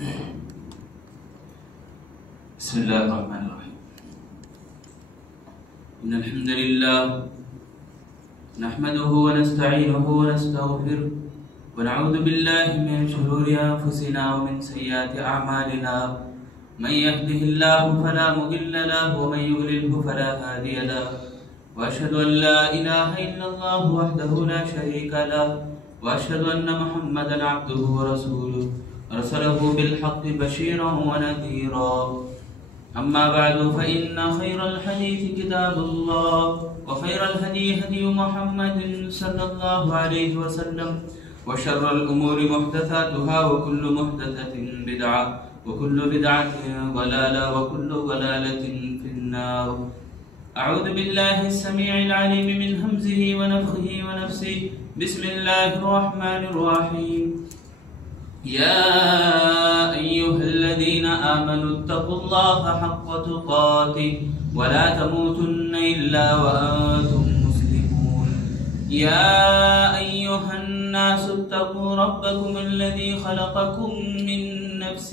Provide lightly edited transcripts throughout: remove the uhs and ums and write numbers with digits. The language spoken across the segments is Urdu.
بسم اللہ الرحمن الرحیم ان الحمد للہ نحمده ونستعینه ونستغفره ونعوذ باللہ من شرور انفسنا ومن سیئات اعمالنا من يهده الله فلا مضل له ومن يضلل فلا هادي له واشهد ان لا اله الا الله وحده لا شريك له واشهد ان محمدا عبده ورسوله ارسله بالحق بشيرا ونذيرا اما بعد فان خير الحديث كتاب الله وخير الهدي هدي محمد صلى الله عليه وسلم وشر الامور محدثاتها وكل محدثة بدعة وكل بدعة ضلالة وكل ضلالة في النار. أعوذ بالله السميع العليم من همزه ونفخه ونفسه. بسم الله الرحمن الرحيم. يا أيها الذين آمنوا اتقوا الله حق تقاته ولا تموتن إلا وأنتم مسلمون. يا أيها الناس اتقوا ربكم الذي خلقكم من نفس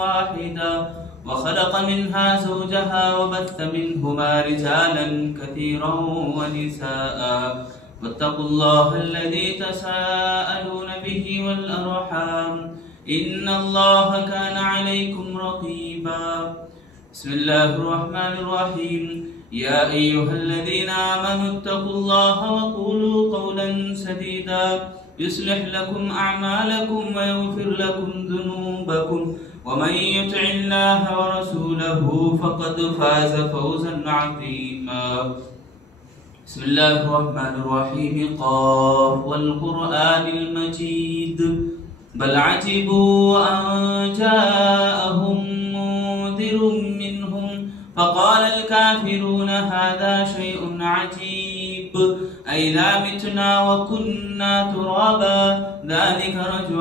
واحدة وخلق منها زوجها وبث منهما رجالا كثيرا ونساء واتقوا الله الذي تساءلون به والأرحام إن الله كان عليكم رقيبا. بسم الله الرحمن الرحيم. يا أيها الذين آمنوا اتقوا الله وقولوا قولا سديدا يصلح لكم أعمالكم ويغفر لكم ذنوبكم ومن يطع الله ورسوله فقد فاز فوزا عظيما. بسم الله الرحمن الرحيم. قاف والقرآن المجيد بل عجبوا أن جاءهم منذر منهم فقال الكافرون هذا شيء عجيب أئذا متنا وكنا ترابا ذلك رجع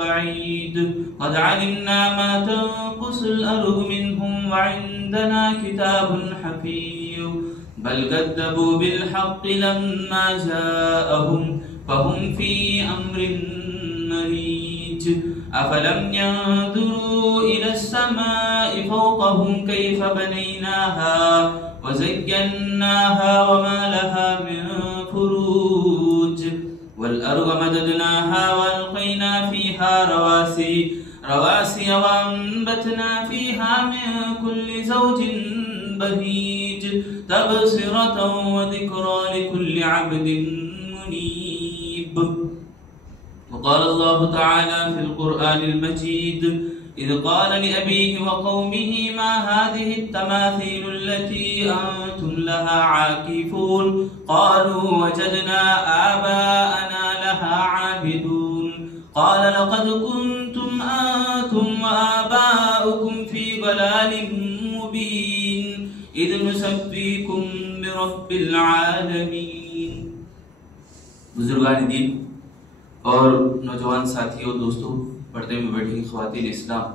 بعيد قد علمنا ما تنقص الأرض منهم وعندنا كتاب حفيظ بل كذبوا بالحق لما جاءهم فهم في أمر مريج أفلم ينظروا إلى السماء فوقهم كيف بنيناها وزيناها وما لها من فروج والأرض مددناها وألقينا فيها رواسي وأنبتنا فيها من كل زوج بهيج تبصرة وذكرى لكل عبد منيب. وقال الله تعالى في القرآن المجيد إذ قال لأبيه وقومه ما هذه التماثيل التي أنتم لها عاكفون قالوا وجدنا آباءنا لها عابدون قال لقد كنتم أنتم وآباؤكم في ضلال مبين إذ نسبيكم برب العالمين. بزرگان دین اور نوجوان ساتھیوں، دوستوں، پردے میں بیٹھی خواتین اسلام،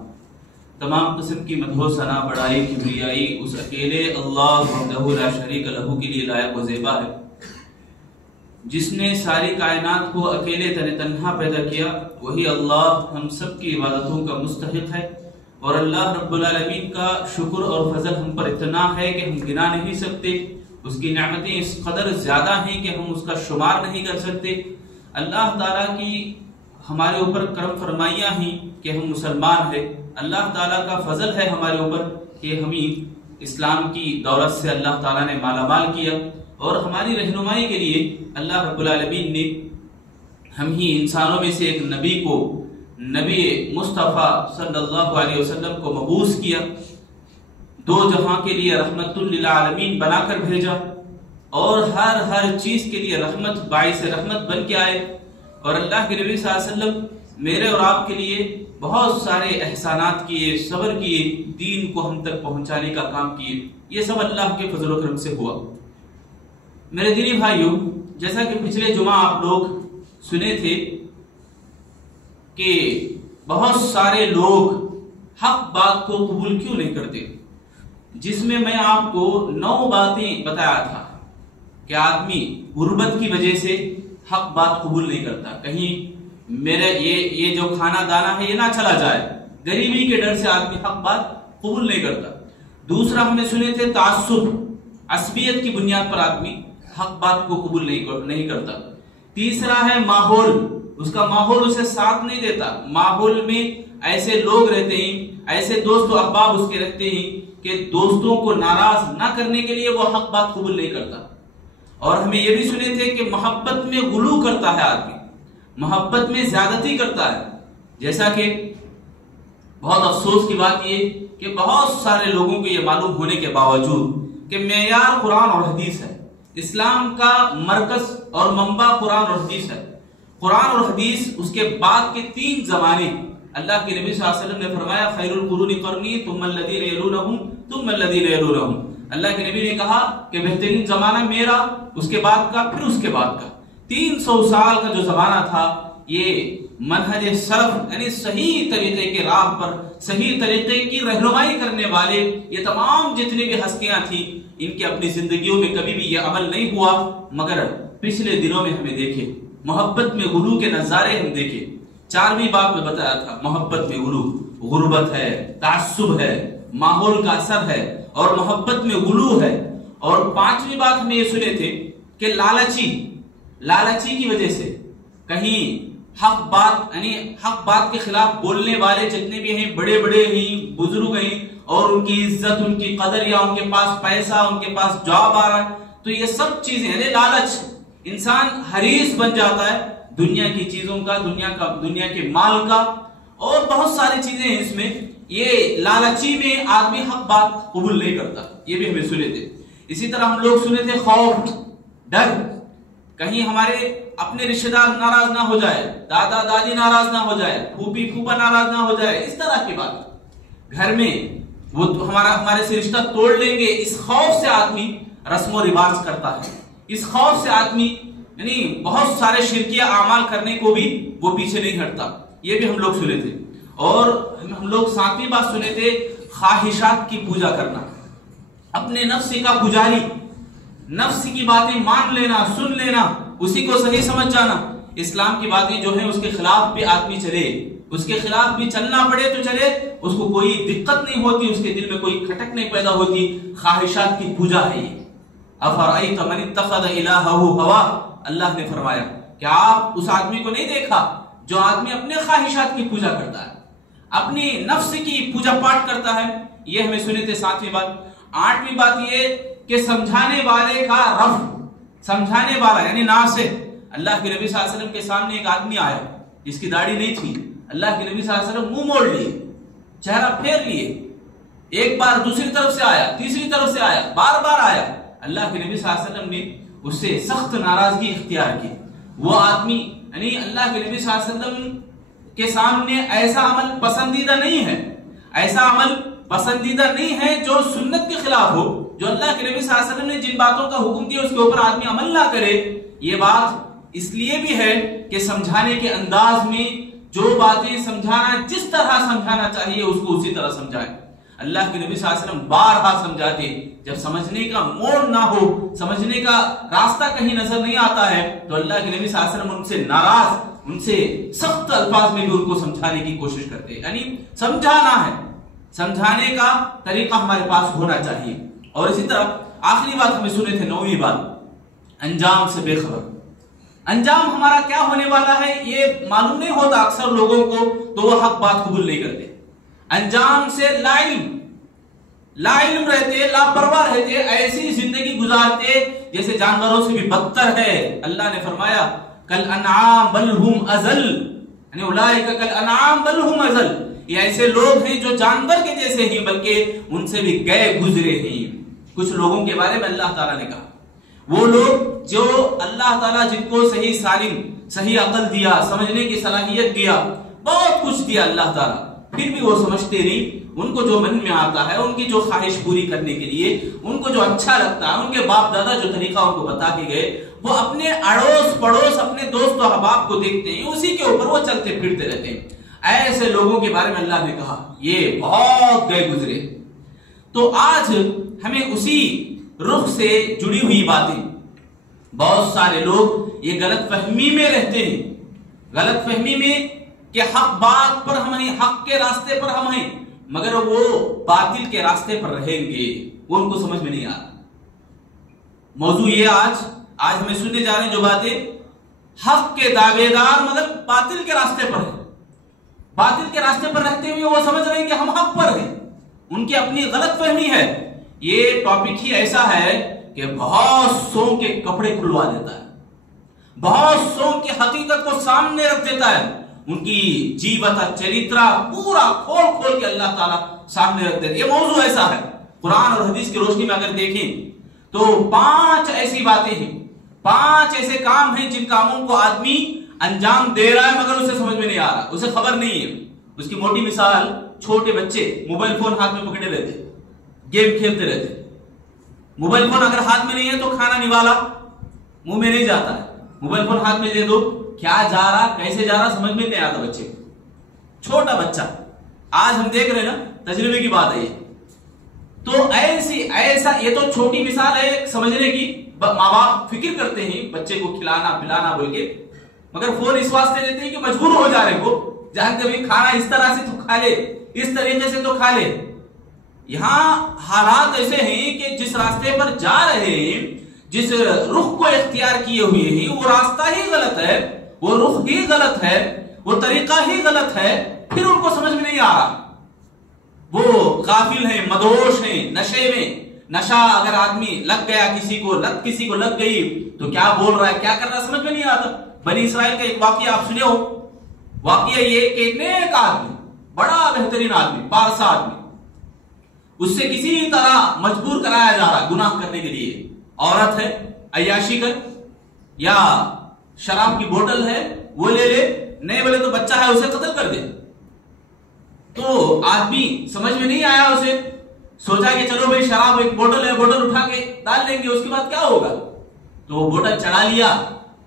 تمام قسم کی مدح و ثنا، بڑائی، کبریائی اس اکیلے اللہ وحدہ لا شریک لہ کے لیے لائق و زیبا ہے، جس نے ساری کائنات کو اکیلے تنہا پیدا کیا. وہی اللہ ہم سب کی عبادتوں کا مستحق ہے، اور اللہ رب العالمین کا شکر اور فضل ہم پر اتنا ہے کہ ہم گنا نہیں سکتے. اس کی نعمتیں اس قدر زیادہ ہیں کہ ہم اس کا شمار نہیں کر سکتے. اللہ تعالیٰ کی ہمارے اوپر کرم فرمائیاں ہیں کہ ہم مسلمان ہیں. اللہ تعالیٰ کا فضل ہے ہمارے اوپر کہ ہمیں اسلام کی دولت سے اللہ تعالیٰ نے مالا مال کیا، اور ہماری رہنمائی کے لیے اللہ رب العالمین نے ہم ہی انسانوں میں سے ایک نبی کو، نبی مصطفیٰ صلی اللہ علیہ وسلم کو مبعوث کیا، دو جہاں کے لیے رحمت للعالمین بنا کر بھیجا، اور ہر چیز کے لیے رحمت، باعث رحمت بن کے آئے. اور اللہ کے نبی صلی اللہ علیہ وسلم میرے اور آپ کے لیے بہت سارے احسانات کیے، صبر کیے، دین کو ہم تک پہنچانے کا کام کیے. یہ سب اللہ کے فضل و کرم سے ہوا. میرے دینی بھائیوں، جیسا کہ پچھلے جمعہ آپ لوگ سنے تھے کہ بہت سارے لوگ حق بات کو قبول کیوں نہیں کرتے، جس میں میں آپ کو 9 باتیں بتایا تھا کہ آدمی غربت کی وجہ سے حق بات قبول نہیں کرتا. کہیں میرے یہ جو کھانا دانا ہے یہ نہ چلا جائے، غریبی کے ڈر سے آدمی حق بات قبول نہیں کرتا۔ دوسرا ہم نے سنے تھے تعصب، عصبیت کی بنیاد پر آدمی حق بات کو قبول نہیں کرتا۔ تیسرا ہے ماحول، اس کا ماحول اسے ساتھ نہیں دیتا، ماحول میں ایسے لوگ رہتے ہیں، ایسے دوست و احباب اس کے رہتے ہیں کہ دوستوں کو ناراض نہ کرنے کے لیے وہ حق بات قبول نہیں کرتا۔ اور ہمیں یہ بھی سنے تھے کہ محبت میں غلو کرتا ہے آدمی، محبت میں زیادتی کرتا ہے، جیسا کہ بہت افسوس کی بات یہ کہ بہت سارے لوگوں کو یہ معلوم ہونے کے باوجود کہ معیار قرآن اور حدیث ہے، اسلام کا مرکز اور منبع قرآن اور حدیث ہے، قرآن اور حدیث، اس کے بعد کے 3 زمانے اللہ کے نبی صلی اللہ علیہ وسلم نے فرمایا خیر القرون قرنی ثم الذین یلونہم ثم الذین یلونہم، اللہ کے نبی نے کہا کہ بہترین زمانہ میرا، اس کے بعد کا، پھر اس کے بعد کا۔ 300 سال کا جو زمانہ تھا یہ منہج سلف یعنی صحیح طریقے کے راہ پر صحیح طریقے کی رہنمائی کرنے والے یہ تمام جتنی بھی ہستیاں تھیں ان کی اپنی زندگیوں میں کبھی بھی یہ عمل نہیں ہوا، مگر پچھلے دنوں میں ہمیں دیکھے محبت میں غلو کے نظارے ہم دیکھے۔ 4ویں بات میں بتایا تھا محبت میں غلو، غربت ہے، تعصب ہے، ماحول کا اثر ہے اور محبت میں غلو ہے۔ اور 5ویں بات ہمیں یہ سنے تھے کہ لالچی کی وجہ سے کہیں حق بات یعنی حق بات کے خلاف بولنے والے جتنے بھی ہیں، بڑے بڑے ہیں، بزرگ ہیں، اور ان کی عزت، ان کی قدر، یا ان کے پاس پیسہ، ان کے پاس جاب آ رہا ہے، تو یہ سب چیزیں یعنی لالچ، انسان حریص بن جاتا ہے دنیا کی چیزوں کا، دنیا کے مال کا، اور بہت ساری چیزیں ہیں اس میں، یہ لالچی میں آدمی حق بات قبول نہیں کرتا، یہ بھی ہمیں سنے تھے۔ اسی طرح ہم لوگ سنے تھے خوف، ڈر، کہیں ہمارے اپنے رشتہ دار ناراض نہ ہو جائے، دادا دادی ناراض نہ ہو جائے، پھوپھی پھوپا ناراض نہ ہو جائے، اس طرح کی بات، گھر میں وہ ہمارے سے رشتہ توڑ لیں گے، اس خوف سے آدمی رسم و رواج کرتا ہے، اس خوف سے آدمی یعنی بہت سارے شرکیہ اعمال کرنے کو بھی وہ پیچھے نہیں ہٹتا، یہ بھی ہم لوگ سنے تھے۔ اور ہم لوگ 7ویں بات سنے تھے خواہشات کی پوجا کرنا، اپنے نفس کا پجاری، نفس کی باتیں مان لینا، سن لینا، اسی کو صحیح سمجھ جانا، اسلام کی باتیں جو ہیں اس کے خلاف بھی آدمی چلے، اس کے خلاف بھی چلنا پڑے تو چلے، اس کو کوئی دقت نہیں ہوتی، اس کے دل میں کوئی کھٹک نہیں پیدا ہوتی، خواہشات کی پوجا ہے یہ۔ افرأیت من اتخذ الہہ ہوا، اللہ نے فرمایا کہ آپ اس آدمی کو نہیں دیکھا جو آدمی اپنے خواہشات کی پوجا کرتا ہے، اپنی نفس کی پوجا پاٹ کرتا ہے، یہ ہمیں سنے تھے 7ویں بات۔ 8ویں بات یہ کہ سمجھانے والے کا رفع، سمجھانے والا یعنی ناصح، اللہ کے نبی صلی اللہ علیہ وسلم کے سامنے ایک آدمی آیا جس کی داڑھی نہیں تھی، اللہ کے نبی صلی اللہ علیہ وسلم منہ موڑ لیے، چہرہ پھیر لیے، ایک بار دوسری طرف سے آیا، تیسری طرف سے آیا، بار بار آیا، اللہ کے نبی صلی اللہ علیہ وسلم نے اس سے سخت ناراضگی اختیار کی۔ وہ آدمی یعنی اللہ کے نبی صلی اللہ علیہ وسلم کے سامنے ایسا عمل پسندیدہ نہیں ہے، ایسا عمل پسندیدہ نہیں ہے جو سنت کے خلاف ہو، جو اللہ کے نبی صلی اللہ علیہ وسلم نے جن باتوں کا حکم دیا اس کے اوپر آدمی عمل نہ کرے۔ یہ بات اس لیے بھی ہے کہ سمجھانے کے انداز میں جو باتیں سمجھانا، جس طرح سمجھانا چاہیے اس کو اسی طرح سمجھائے۔ اللہ کے نبی صلی اللہ علیہ وسلم بارہا سمجھاتے، جب سمجھنے کا موڑ نہ ہو، سمجھنے کا راستہ کہیں نظر نہیں آتا ہے تو اللہ کے نبی صلی اللہ علیہ وسلم ان سے ناراض، ان سے سخت الفاظ میں بھی ان کو سمجھانے کی کوشش کرتے، یعنی سمجھانا ہے، سمجھانے کا طریقہ ہمارے پاس ہونا چاہیے۔ اور اسی طرح آخری بات ہمیں سنے تھے 9ویں بات، انجام سے بے خبر، انجام ہمارا کیا ہونے والا ہے یہ معلوم نہیں ہوتا اکثر لوگوں کو، تو وہ حق بات قبول نہیں کرتے، انجام سے لا علم رہتے، لاپرواہ رہتے، ایسی زندگی گزارتے جیسے جانوروں سے بھی بدتر ہے۔ اللہ نے فرمایا کل انعام بل ہم اضل، یعنی اولئک کل انعام بل ہم اضل، یہ ایسے لوگ ہیں جو جانور کے جیسے ہیں بلکہ ان سے بھی گئے گزرے ہیں۔ کچھ لوگوں کے بارے میں اللہ تعالیٰ نے کہا وہ لوگ جو اللہ تعالیٰ جن کو صحیح سالم، صحیح عقل دیا، سمجھنے کی صلاحیت دیا، بہت کچھ دیا اللہ تعالیٰ، پھر بھی وہ سمجھتے نہیں، ان کو جو من میں آتا ہے، ان کی جو خواہش پوری کرنے کے لیے ان کو جو اچھا لگتا ہے، ان کے باپ دادا جو طریقہ ان کو بتا کے گئے، وہ اپنے اڑوس پڑوس، اپنے دوست و احباب کو دیکھتے ہیں، اسی کے اوپر وہ چلتے پھرتے رہتے ہیں۔ ایسے لوگوں کے بارے میں اللہ نے کہا یہ بہت گئے گزرے۔ تو آج ہمیں اسی رخ سے جڑی ہوئی باتیں، بہت سارے لوگ یہ غلط فہمی میں رہتے ہیں، غلط فہمی میں کہ حق بات پر ہم ہیں، حق کے راستے پر ہم ہیں، مگر وہ باطل کے راستے پر رہیں گے، وہ ان کو سمجھ میں نہیں آ رہا۔ موضوع یہ آج ہمیں سننے جا رہے ہیں جو باتیں، حق کے دعوے دار مگر باطل کے راستے پر ہیں، باطل کے راستے پر رہتے ہوئے وہ سمجھ رہے ہیں کہ ہم حق پر ہیں، ان کی اپنی غلط فہمی ہے۔ یہ ٹاپک ہی ایسا ہے کہ بہت سو کے کپڑے کھلوا دیتا ہے، بہت سو کی حقیقت کو سامنے رکھ دیتا ہے، ان کی جیوتا چریترا پورا کھول کھول کے اللہ تعالیٰ سامنے رکھ دیتا ہے۔ یہ موضوع ایسا ہے، قرآن اور حدیث کی روشنی میں اگر دیکھیں تو 5 ایسی باتیں ہیں، 5 ایسے کام ہیں جن کاموں کو آدمی انجام دے رہا ہے مگر اسے سمجھ میں نہیں آ رہا، اسے خبر نہیں ہے۔ اس کی موٹی مثال، چھوٹے بچے موبائل فون ہاتھ میں پکڑے رہتے، گیم کھیلتے رہتے، موبائل فون اگر ہاتھ میں نہیں ہے تو کھانا نوالا منہ میں نہیں جاتا ہے، موبائل فون ہاتھ میں دے دو، کیا جا رہا کیسے جا رہا سمجھ میں نہیں آتا بچے کو، چھوٹا بچہ۔ آج ہم دیکھ رہے ہیں نا، تجربے کی بات ہے یہ۔ تو ایسا یہ تو چھوٹی مثال ہے سمجھنے کی، ماں باپ فکر کرتے ہیں بچے کو کھلانا پلانا بول کے، مگر فون اس واسطے دیتے ہیں کہ مجبور ہو جا رہے کو، جہاں کبھی کھانا اس طرح سے تو کھا لے، اس طریقے سے تو کھا لے۔ یہاں حالات ایسے ہیں کہ جس راستے پر جا رہے ہیں، جس رخ کو اختیار کیے ہوئے ہیں، وہ راستہ ہی غلط ہے، وہ رخ ہی غلط ہے، وہ طریقہ ہی غلط ہے، پھر ان کو سمجھ میں نہیں آ رہا۔ وہ غافل ہیں، مدہوش ہیں، نشے میں، نشہ اگر آدمی لگ گیا کسی کو لگ گئی تو کیا بول رہا ہے کیا کر رہا ہے سمجھ میں نہیں آتا۔ بنی اسرائیل کا ایک واقعہ آپ سنے ہو، واقعہ یہ کہ ایک نیک آدمی، بڑا بہترین آدمی، پارسا آدمی، اس سے کسی طرح مجبور کرایا جا رہا گناہ کرنے کے لیے، عورت ہے عیاشی کر، یا شراب کی بوتل ہے وہ لے لے، نہیں بولے تو بچہ ہے اسے قتل کر دے۔ تو آدمی سمجھ میں نہیں آیا، اسے سوچا کہ چلو بھائی شراب ایک بوتل ہے، بوتل اٹھا کے ڈال لیں گے، اس کے بعد کیا ہوگا، تو وہ بوتل چڑھا لیا،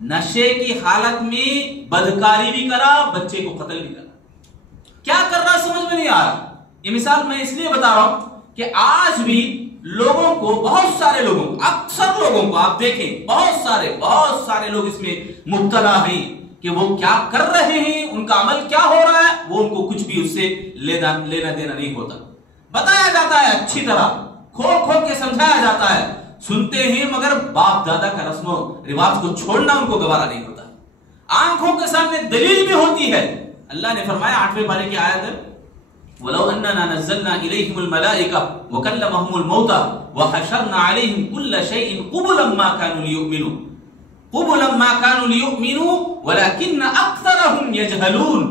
نشے کی حالت میں بدکاری بھی کرا، بچے کو قتل بھی کرا۔ کیا کر رہا سمجھ میں نہیں آ رہا۔ یہ مثال میں اس لیے بتا رہا ہوں کہ آج بھی لوگوں کو، بہت سارے لوگوں کو، اکثر لوگوں کو آپ دیکھیں، بہت سارے لوگ اس میں مبتلا ہیں کہ وہ کیا کر رہے ہیں، ان کا عمل کیا ہو رہا ہے، وہ ان کو کچھ بھی اس سے لینا دینا نہیں ہوتا۔ بتایا جاتا ہے اچھی طرح، کھول کے سمجھایا جاتا ہے، سنتے ہیں مگر باپ دادا کا رسم و رواج کو چھوڑنا ان کو گوارا نہیں ہوتا۔ آنکھوں کے سامنے دلیل بھی ہوتی ہے۔ اللہ نے فرمایا 8ویں پارے کی آیت ہے، وَلَوْ أَنَّنَا نَزَّلْنَا إِلَيْهِمُ الْمَلَائِكَةَ وَكَلَّمَهُمُ الْمَوْتَى وَحَشَرْنَا عَلَيْهِمْ كُلَّ شَيْءٍ قُبُلًا مَا كَانُوا لِيُؤْمِنُوا وَلَكِنَّ أَكْثَرَهُمْ يَجْهَلُونَ۔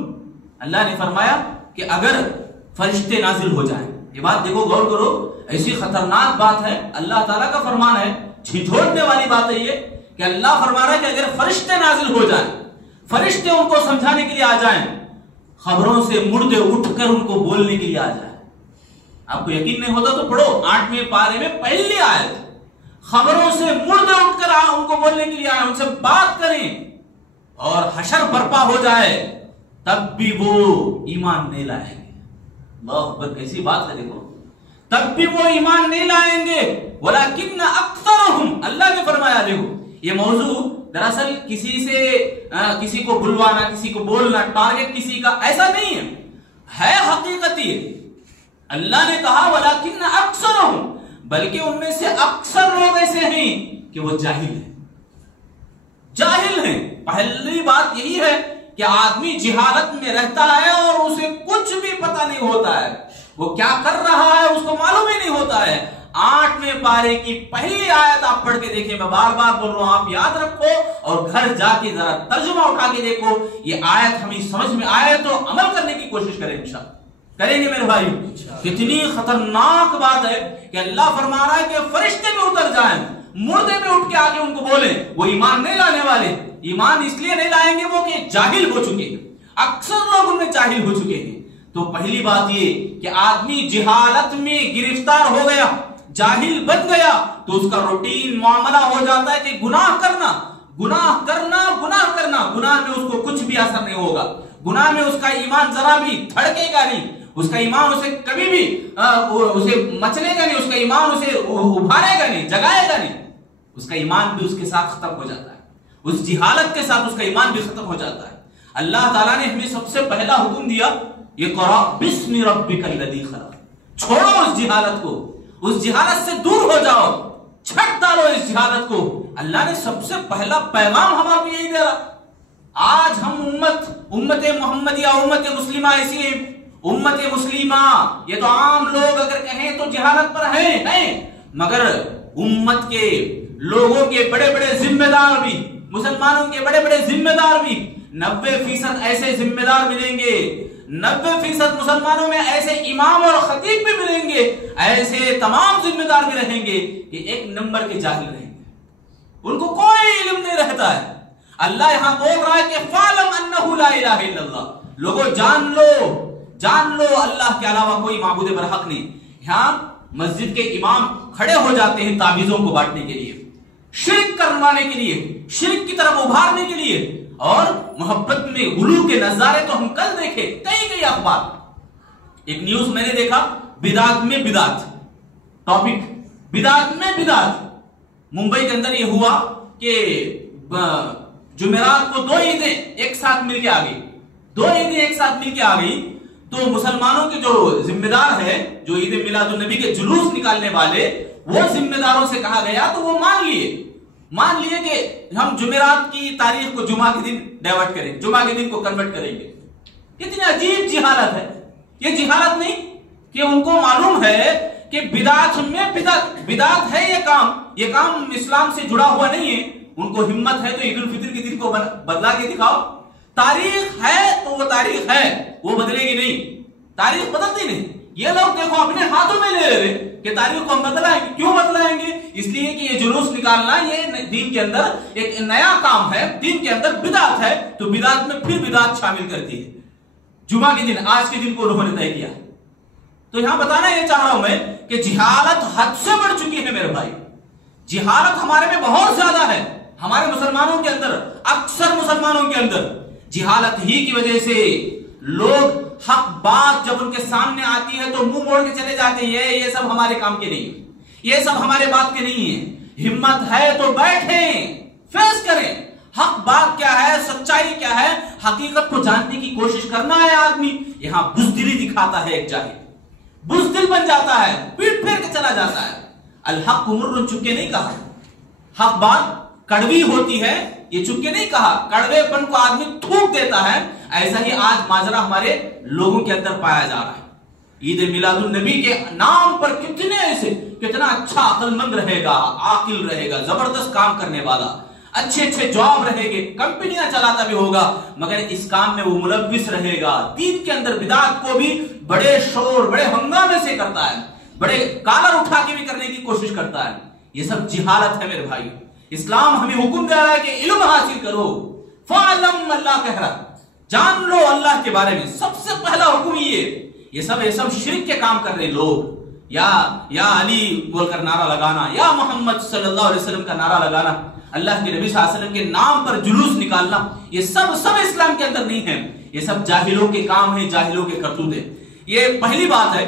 اللہ نے فرمایا کہ اگر فرشتے نازل ہو جائیں، یہ بات دیکھو غور کرو، ایسی خطرناک بات ہے، اللہ تعالیٰ کا فرمان ہے، جھنجھوڑنے والی بات ہے یہ کہ اللہ فرما رہا ہے کہ اگر فرشتے نازل ہو جائیں، فرشتے ان کو سمجھانے کے لیے آ جائیں، خبروں سے مردے اٹھ کر ان کو بولنے کے لیے آ جائیں۔ آپ کو یقین نہیں ہوتا تو پڑھو 8ویں پارے میں پہلی آیت، خبروں سے مردے اٹھ کر ان کو بولنے کے لیے آئے، ان سے بات کریں اور حشر برپا ہو جائے، تب بھی وہ ایمان نہیں لائیں گے۔ اللہ اکبر، کیسی بات ہے دیکھو، تب بھی وہ ایمان نہیں لائیں گے، ولیکن اکثرہم، اللہ نے فرمایا دیکھو یہ موضوع دراصل کسی کو بلوانا، کسی کو بولنا، ٹارگٹ کسی کا ایسا نہیں ہے حقیقت یہ۔ اللہ نے کہا ولیکن اکثرہم، بلکہ ان میں سے اکثر لوگ ایسے ہیں کہ وہ جاہل ہیں۔ پہلی بات یہی ہے کہ آدمی جہالت میں رہتا ہے اور اسے کچھ بھی پتہ نہیں ہوتا ہے، وہ کیا کر رہا ہے اس کو معلوم ہی نہیں ہوتا ہے۔ 8ویں پارے کی پہلی آیت آپ پڑھ کے دیکھیں، میں بار بار بول رہا ہوں، آپ یاد رکھو اور گھر جا کے ذرا ترجمہ اٹھا کے دیکھو، یہ آیت ہمیں سمجھ میں آئے تو عمل کرنے کی کوشش کریں، انشاءاللہ کریں گے میرے بھائی۔ کتنی خطرناک بات ہے کہ اللہ فرما رہا ہے کہ فرشتے میں اتر جائیں، مردے میں اٹھ کے آگے ان کو بولیں، وہ ایمان نہیں لانے والے، ایمان اس لیے نہیں لائیں گے وہ کہ جاہل ہو چکے ہیں، اکثر لوگ ان میں جاہل ہو چکے ہیں۔ تو پہلی بات یہ کہ آدمی جہالت میں گرفتار ہو گیا، جاہل بن گیا تو اس کا روٹین معاملہ ہو جاتا ہے کہ گناہ کرنا، گناہ میں اس کو کچھ بھی اثر نہیں ہوگا، گناہ میں اس کا ایمان ذرا بھی دھڑکے گا نہیں، اس کا ایمان اسے کبھی بھی اسے مچلے گا نہیں، اس کا ایمان اسے ابھارے گا نہیں، جگائے گا نہیں، اس کا ایمان بھی اس کے ساتھ ختم ہو جاتا ہے، اس جہالت کے ساتھ اس کا ایمان بھی ختم ہو جاتا ہے۔ اللہ تعالیٰ نے ہمیں سب سے پہلا حکم دیا اقرأ بسم ربک الذی خلق. چھوڑو اس جہالت کو، اس جہالت سے دور ہو جاؤ، چھٹ ڈالو اس جہالت کو. اللہ نے سب سے پہلا پیغام ہمارے کو یہی دے رہا. آج ہم امت محمدیہ، امت مسلمہ ایسی ہے. امت مسلمہ یہ تو عام لوگ اگر کہیں تو جہالت پر ہیں، مگر امت کے لوگوں کے بڑے بڑے ذمہ دار بھی، مسلمانوں کے بڑے بڑے ذمہ دار بھی 90% ایسے ذمہ دار ملیں گے، 90% مسلمانوں میں ایسے امام اور خطیب بھی ملیں گے، ایسے تمام ذمہ دار بھی رہیں گے کہ 1 نمبر کے جاہل رہیں گے، ان کو کوئی علم نہیں رہتا ہے. اللہ یہاں بول رہا ہے کہ فَعْلَمْ أَنَّهُ لَا إِلَهَ إِلَّا اللَّهُ. لوگوں جان لو اللہ کے علاوہ کوئی معبود برحق نہیں. یہاں مسجد کے امام کھڑے ہو جاتے ہیں تعویذوں کو بانٹنے کے لیے، شرک کروانے کے لیے، شرک کی طرف ابھارنے کے لیے، اور محبت میں غلو کے نظارے تو ہم کل دیکھے کئی اخبار. ایک نیوز میں نے دیکھا، بدعت میں بدعت، ٹاپک بدعت میں بدعت. ممبئی کے اندر یہ ہوا کہ جمعرات کو 2 عیدیں ایک ساتھ مل کے آ گئی، 2 عیدیں ایک ساتھ مل کے آ گئی. تو مسلمانوں کے جو ذمہ دار ہے، جو عید میلاد النبی کے جلوس نکالنے والے، وہ ذمہ داروں سے کہا گیا تو وہ مان لیے کہ ہم جمعرات کی تاریخ کو جمعہ کے دن ڈائیورٹ کریں، جمعہ کے دن کو کنورٹ کریں گے. کتنی عجیب جہالت ہے. یہ جہالت نہیں کہ ان کو معلوم ہے کہ بدعت میں بدعت ہے، یہ کام اسلام سے جڑا ہوا نہیں ہے. ان کو ہمت ہے تو عید الفطر کے دن کو بدلا کے دکھاؤ. تاریخ ہے تو وہ تاریخ ہے، وہ بدلے گی نہیں، تاریخ بدلتی نہیں. یہ لوگ دیکھو اپنے ہاتھوں میں لے رہے کہ تاریخ کو ہم بدلائیں گے. کیوں بدلائیں گے؟ اس لیے کہ یہ جلوس نکالنا یہ دین کے اندر ایک نیا کام ہے، دین کے اندر بدعت ہے، تو بدعت میں پھر بدعت شامل کرتی ہے. جمعہ کے دن، آج کے دن کو انہوں نے طے کیا. تو یہاں بتانا یہ چاہ رہا ہوں میں کہ جہالت حد سے بڑھ چکی ہے میرے بھائی. جہالت ہمارے میں بہت زیادہ ہے، ہمارے مسلمانوں کے اندر، اکثر مسلمانوں کے اندر. جہالت ہی کی وجہ سے لوگ حق بات جب ان کے سامنے آتی ہے تو منہ موڑ کے چلے جاتے ہیں. یہ سب ہمارے کام کے نہیں، یہ سب ہمارے بات کے نہیں ہے. ہمت ہے تو بیٹھیں، فیس کریں. حق بات کیا ہے، سچائی کیا ہے، حقیقت کو جاننے کی کوشش کرنا ہے آدمی. یہاں بزدلی دکھاتا ہے ایک جاہل، بزدل بن جاتا ہے، پیٹ پھیر کے چلا جاتا ہے. الحق مر چکے نہیں کہا، حق بات کڑوی ہوتی ہے، یہ چکے نہیں کہا. کڑوے پن کو آدمی تھوک دیتا ہے. ایسا ہی آج ماجرا ہمارے لوگوں کے اندر پایا جا رہا ہے. عید میلاد النبی کے نام پر کتنا اچھا عقل مند رہے گا، عاقل رہے گا، زبردست کام کرنے والا، اچھے جاب رہے گے، کمپنیاں چلاتا بھی ہوگا، مگر اس کام میں وہ ملوث رہے گا. دین کے اندر بدعت کو بھی بڑے شور، بڑے ہنگامے سے کرتا ہے، بڑے کالر اٹھا کے بھی کرنے کی کوشش کرتا ہے. یہ سب جہالت ہے میرے بھائی. اسلام ہمیں حکم دے رہا ہے کہ علم حاصل کرو. فَعْلَمْ، اللہ کہہ رہا، جان لو اللہ کے بارے میں. سب سے پہلا حکم یہ سب شرک کے کام کر رہے لوگ. یا علی بول کر نعرہ لگانا، یا محمد صلی اللہ علیہ وسلم کا نعرہ لگانا، اللہ کے نبی صلی اللہ علیہ وسلم کے نام پر جلوس نکالنا، یہ سب اسلام کے اندر نہیں ہے. یہ سب جاہلوں کے کام ہیں، جاہلوں کے کرتوت ہیں. یہ پہلی بات ہے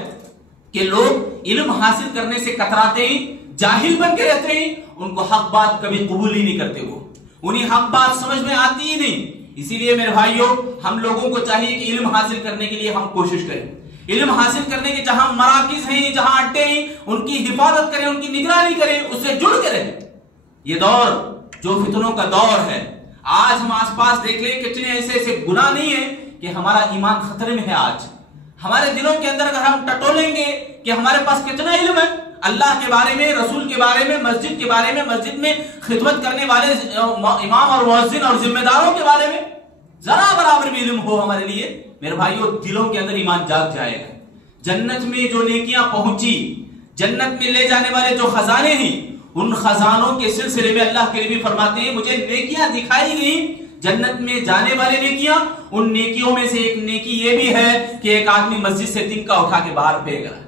کہ لوگ علم حاصل کرنے سے کتراتے ہیں، جاہل بن کے رہتے ہیں. ان کو حق بات کبھی قبول ہی نہیں کرتے، وہ انہیں حق بات سمجھ میں آتی ہی نہیں. اسی لیے میرے بھائیوں، ہم لوگوں کو چاہیے کہ علم حاصل کرنے کے لیے ہم کوشش کریں. علم حاصل کرنے کے جہاں مراکز ہیں، جہاں اڈے ہیں، ان کی حفاظت کریں، ان کی نگرانی کریں، اس سے جڑ کے رہیں. یہ دور جو فتنوں کا دور ہے، آج ہم آس پاس دیکھ لیں کتنے ایسے گناہ نہیں ہیں کہ ہمارا ایمان خطرے میں ہے. آج ہمارے دلوں کے اندر اگر ہم ٹٹولیں گے کہ ہمارے پاس کتنا علم ہے اللہ کے بارے میں، رسول کے بارے میں، مسجد کے بارے میں، مسجد میں خدمت کرنے والے امام اور مؤذن اور ذمہ داروں کے بارے میں ذرا برابر بھی علم ہو ہمارے لیے، میرے بھائیوں دلوں کے اندر ایمان جاگ جائے گا. جنت میں جو نیکیاں پہنچی، جنت میں لے جانے والے جو خزانے ہیں، ان خزانوں کے سلسلے میں اللہ کے نبی فرماتے ہیں مجھے نیکیاں دکھائی گئی. جنت میں جانے والے نیکیاں، ان نیکیوں میں سے ایک نیکی یہ بھی ہے کہ ایک آدمی مسجد سے تنکا اٹھا کے باہر پھینک رہا ہے.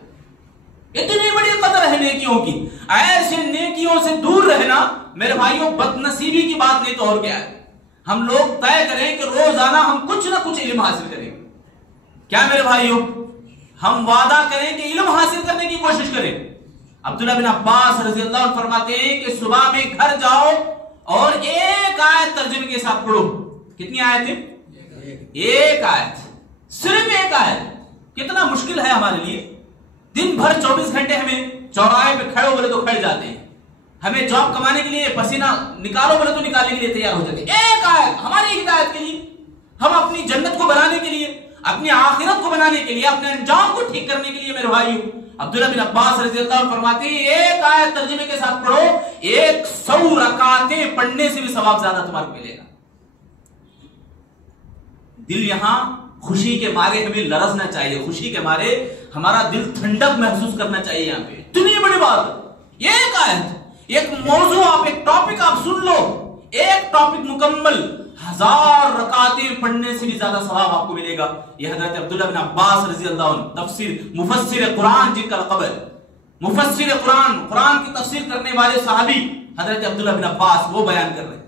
اتنی بڑی قدر ہے نیکیوں کی. ایسے نیکیوں سے دور رہنا میرے بھائیوں بد نصیبی کی بات نہیں تو اور کیا ہے. ہم لوگ طے کریں کہ روزانہ ہم کچھ نہ کچھ علم حاصل کریں. کیا میرے بھائیوں، ہم وعدہ کریں کہ علم حاصل کرنے کی کوشش کریں. عبداللہ بن عباس رضی اللہ عنہ فرماتے ہیں کہ صبح میں گھر جاؤ اور ایک آیت ترجمے کے ساتھ پڑھو. کتنی آیتیں؟ ایک آیت، صرف ایک آیت. کتنا مشکل ہے ہمارے لیے. دن بھر 24 گھنٹے ہمیں چوراہے پہ کھڑے بولے تو کھڑ جاتے ہیں، ہمیں جاب کمانے کے لیے پسینہ نکالو بولے تو نکالنے کے لیے تیار ہو جاتے ہیں. ایک آیت ہماری ہدایت کے لیے، ہم اپنی جنت کو بنانے کے لیے، اپنی آخرت کو بنانے کے لیے، اپنے انجام کو ٹھیک کرنے کے لیے. میرے بھائیو، عبداللہ بن عباس رضی اللہ عنہ فرماتے ہیں ایک آیت ترجمے کے ساتھ پڑھو، 100 رکعتیں پڑھنے سے بھی ثواب زیادہ تمہارے کو ملے گا. دل یہاں خوشی کے مارے ہمیں لرزنا چاہیے، خوشی کے مارے ہمارا دل ٹھنڈک محسوس کرنا چاہیے. یہاں پہ اتنی بڑی بات، ایک آیت، ایک موضوع، آپ ایک ٹاپک آپ سن لو، ایک ٹاپک مکمل 1000 رکعتیں پڑھنے سے بھی زیادہ ثواب آپ کو ملے گا. یہ حضرت عبداللہ بن عباس رضی اللہ عنہ، تفسیر مفسر قرآن جن کا لقب ہے، مفسر قرآن، قرآن کی تفسیر کرنے والے صحابی حضرت عبداللہ بن عباس، وہ بیان کر رہے ہیں.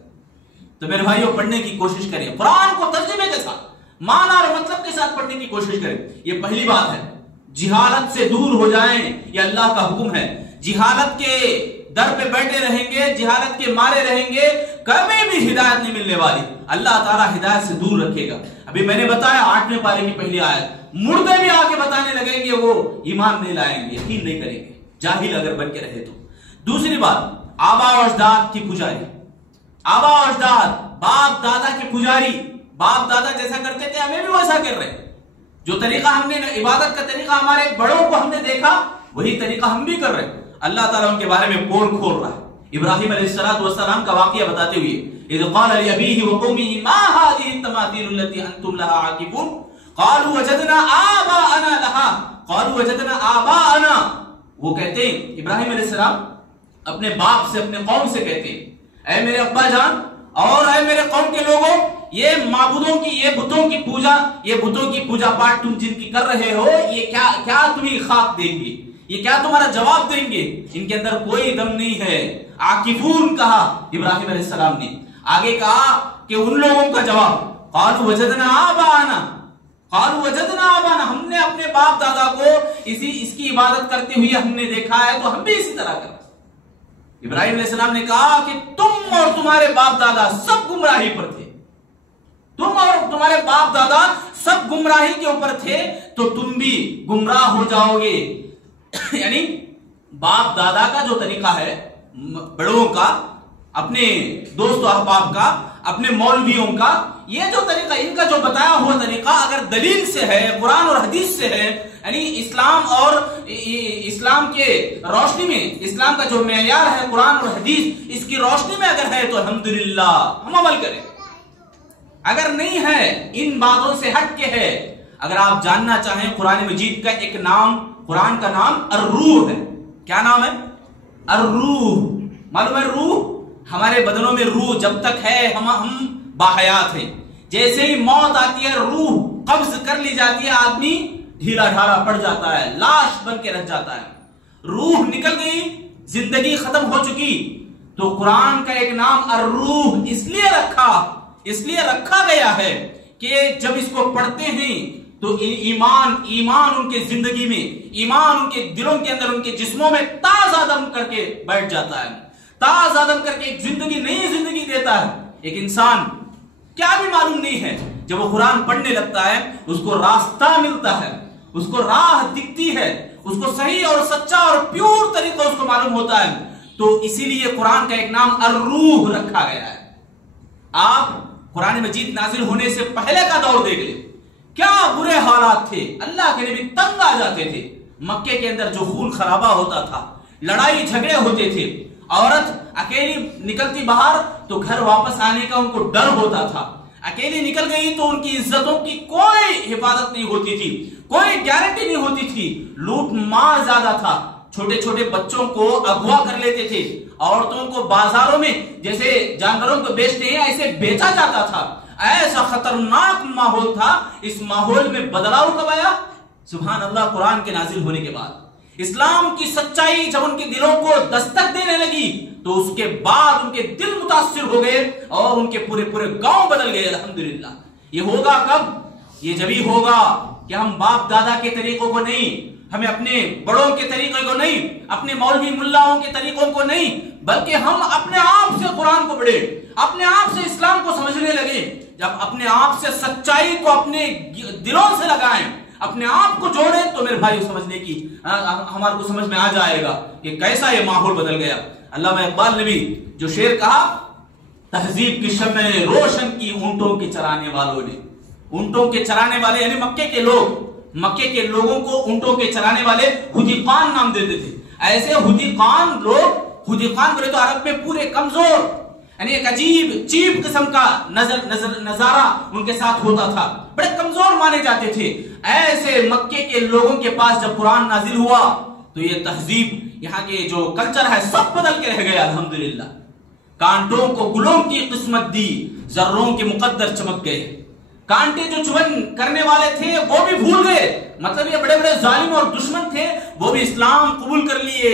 تو میرے بھائیوں، پڑھنے کی کوشش کریں، قرآن کو ترجمے کے ساتھ، معنی اور مطلب کے ساتھ پڑھنے کی کوشش کریں. یہ پہلی بات ہے. جہالت سے دور ہو جائیں، یہ اللہ کا حکم ہے. جہالت کے در پہ بیٹھے رہیں گے، جہالت کے مارے رہیں گے، کبھی بھی ہدایت نہیں ملنے والی. اللہ تعالیٰ ہدایت سے دور رکھے گا. ابھی میں نے بتایا 8ویں پارے کی پہلی آیت، مردے بھی آ کے بتانے لگیں گے، وہ ایمان نہیں لائیں گے، یقین نہیں کریں گے، جاہل اگر بن کے رہے تو. دوسری بات، آبا و اجداد کی پجاری. آبا و اجداد، باپ دادا کے پجاری. باپ دادا جیسا کرتے تھے ہمیں بھی ویسا کر رہے. جو طریقہ ہم نے، عبادت کا طریقہ ہمارے بڑوں کو ہم نے دیکھا، وہی طریقہ ہم بھی کر رہے. اللہ تعالیٰ ان کے بارے میں پور کھول رہا ہے. ابراہیم علیہ السلام کا واقعہ بتاتے ہوئے، اذ قال لأبيه وقومه ما هذه التماثيل التي انتم لها عاكفون قالوا وجدنا آباءنا لها. وہ کہتے ہیں، ابراہیم علیہ السلام اپنے باپ سے، اپنے قوم سے کہتے ہیں، اے میرے ابا جان اور اے میرے قوم کے لوگوں، یہ معبودوں کی، یہ بتوں کی پوجا، یہ بتوں کی پوجا پاٹ تم جن کی کر رہے ہو، یہ کیا تمہیں خاک دیں گے، یہ کیا تمہارا جواب دیں گے؟ ان کے اندر کوئی دم نہیں ہے. عاکفون کہا ابراہیم علیہ السلام نے. آگے کہا کہ ان لوگوں کا جواب، قالوا وجدنا آباءنا، ہم نے اپنے باپ دادا کو اس کی عبادت کرتے ہوئے ہم نے دیکھا ہے، تو ہم بھی اسی طرح کریں. ابراہیم علیہ السلام نے کہا کہ تم اور تمہارے باپ دادا سب گمراہی پر تھے، تم اور تمہارے باپ دادا سب گمراہی کے اوپر تھے، تو تم بھی گمراہ ہو جاؤ گے. یعنی باپ دادا کا جو طریقہ ہے، بڑوں کا، اپنے دوست و احباب کا، اپنے مولویوں کا، یہ جو طریقہ، ان کا جو بتایا ہوا طریقہ اگر دلیل سے ہے، قرآن اور حدیث سے ہے، یعنی اسلام اور اسلام کے روشنی میں، اسلام کا جو معیار ہے قرآن اور حدیث، اس کی روشنی میں اگر ہے تو الحمدللہ ہم عمل کریں. اگر نہیں ہے، ان باتوں سے ہٹ کے ہے. اگر آپ جاننا چاہیں قرآن مجید کا ایک نام، قرآن کا نام الروح ہے. کیا نام ہے؟ الروح. معلوم ہے روح؟ ہمارے بدنوں میں روح جب تک ہے ہم باحیات ہیں. جیسے ہی موت آتی ہے، روح قبض کر لی جاتی ہے، آدمی ڈھیلا ڈھالا پڑ جاتا ہے، لاش بن کے رہ جاتا ہے. روح نکل گئی، زندگی ختم ہو چکی. تو قرآن کا ایک نام الروح اس لیے رکھا گیا ہے کہ جب اس کو پڑھتے ہیں تو ایمان ان کے زندگی میں، ایمان ان کے دلوں کے اندر، ان کے جسموں میں تازہ دم کر کے بیٹھ جاتا ہے. تازہ دم کر کے ایک زندگی، نئی زندگی دیتا ہے. ایک انسان کیا بھی معلوم نہیں ہے، جب وہ قرآن پڑھنے لگتا ہے اس کو راستہ ملتا ہے، اس کو راہ دکھتی ہے، اس کو صحیح اور سچا اور پیور طریقہ اس کو معلوم ہوتا ہے. تو اسی لیے قرآن کا ایک نام الروح رکھا گیا ہے. آپ قرآن مجید نازل ہونے سے پہلے کا دور دیکھ لیں، کیا برے حالات تھے. اللہ کے نبی تنگ آ جاتے تھے. مکے کے اندر جو خون خرابہ ہوتا تھا، لڑائی جھگڑے ہوتے تھے، عورت اکیلی نکلتی باہر تو گھر واپس آنے کا ان کو ڈر ہوتا تھا. اکیلی نکل گئی تو ان کی عزتوں کی کوئی حفاظت نہیں ہوتی تھی، کوئی گارنٹی نہیں ہوتی تھی. لوٹ مار زیادہ تھا. چھوٹے چھوٹے بچوں کو اغوا کر لیتے تھے، عورتوں کو بازاروں میں جیسے جانوروں کو بیچتے ہیں ایسے بیچا جاتا تھا. ایسا خطرناک ماحول تھا. اس ماحول میں بدلاؤ کب آیا؟ سبحان اللہ، قرآن کے نازل ہونے کے بعد. اسلام کی سچائی جب ان کے دلوں کو دستک دینے لگی تو اس کے بعد ان کے دل متاثر ہو گئے اور ان کے پورے گاؤں بدل گئے. الحمدللہ. یہ ہوگا کب؟ یہ جبھی ہوگا کہ ہم باپ دادا کے طریقوں کو نہیں، ہمیں اپنے بڑوں کے طریقوں کو نہیں، اپنے مولوی ملاؤں کے طریقوں کو نہیں، بلکہ ہم اپنے آپ سے قرآن کو پڑھیں، اپنے آپ سے اسلام کو سمجھنے لگیں. جب اپنے آپ سے سچائی کو اپنے دلوں سے لگائیں، اپنے آپ کو جوڑیں، تو میرے بھائی سمجھنے کی ہمارے کو سمجھ میں آ جائے گا کہ کیسا یہ ماحول بدل گیا. علامہ اقبال نے بھی جو شعر کہا، تہذیب کی شمع روشن کی اونٹوں کے چرانے والوں نے. اونٹوں کے چرانے والے یعنی مکے کے لوگ، مکے کے لوگوں کو اونٹوں کے چرانے والے حدیقان نام دیتے تھے. ایسے حدیقان لوگ، حدیقان بولے تو عرب میں پورے کمزور، یعنی ایک عجیب چیپ قسم کا نظارہ ان کے ساتھ ہوتا تھا، بڑے کمزور مانے جاتے تھے. ایسے مکے کے لوگوں کے پاس جب قرآن نازل ہوا تو یہ تہذیب، یہاں کے جو کلچر ہے سب بدل کے رہ گیا. الحمدللہ کانٹوں کو گلوں کی قسمت دی، ذروں کے مقدر چمک گئے. کانٹے جو چبن کرنے والے تھے وہ بھی بھول گئے، مطلب یہ بڑے بڑے ظالم اور دشمن تھے، وہ بھی اسلام قبول کر لیے.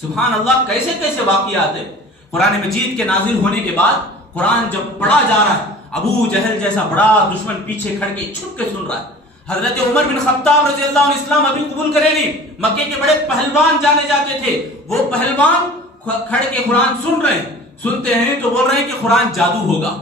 سبحان اللہ، کیسے کیسے واقعات ہیں. قرآن مجید کے نازل ہونے کے بعد قرآن جب پڑھا جا رہا ہے، ابو جہل جیسا بڑا دشمن پیچھے کھڑ کے چھپ کے سن رہا ہے. حضرت عمر بن خطاب رضی اللہ عنہ اسلام ابھی قبول کرے نہیں. مکے کے بڑے پہلوان جانے جاتے تھے، وہ پہلوان کھڑ کے قرآن سن رہے ہیں، سنتے ہیں تو بول رہے ہیں کہ قرآن جادو ہوگا.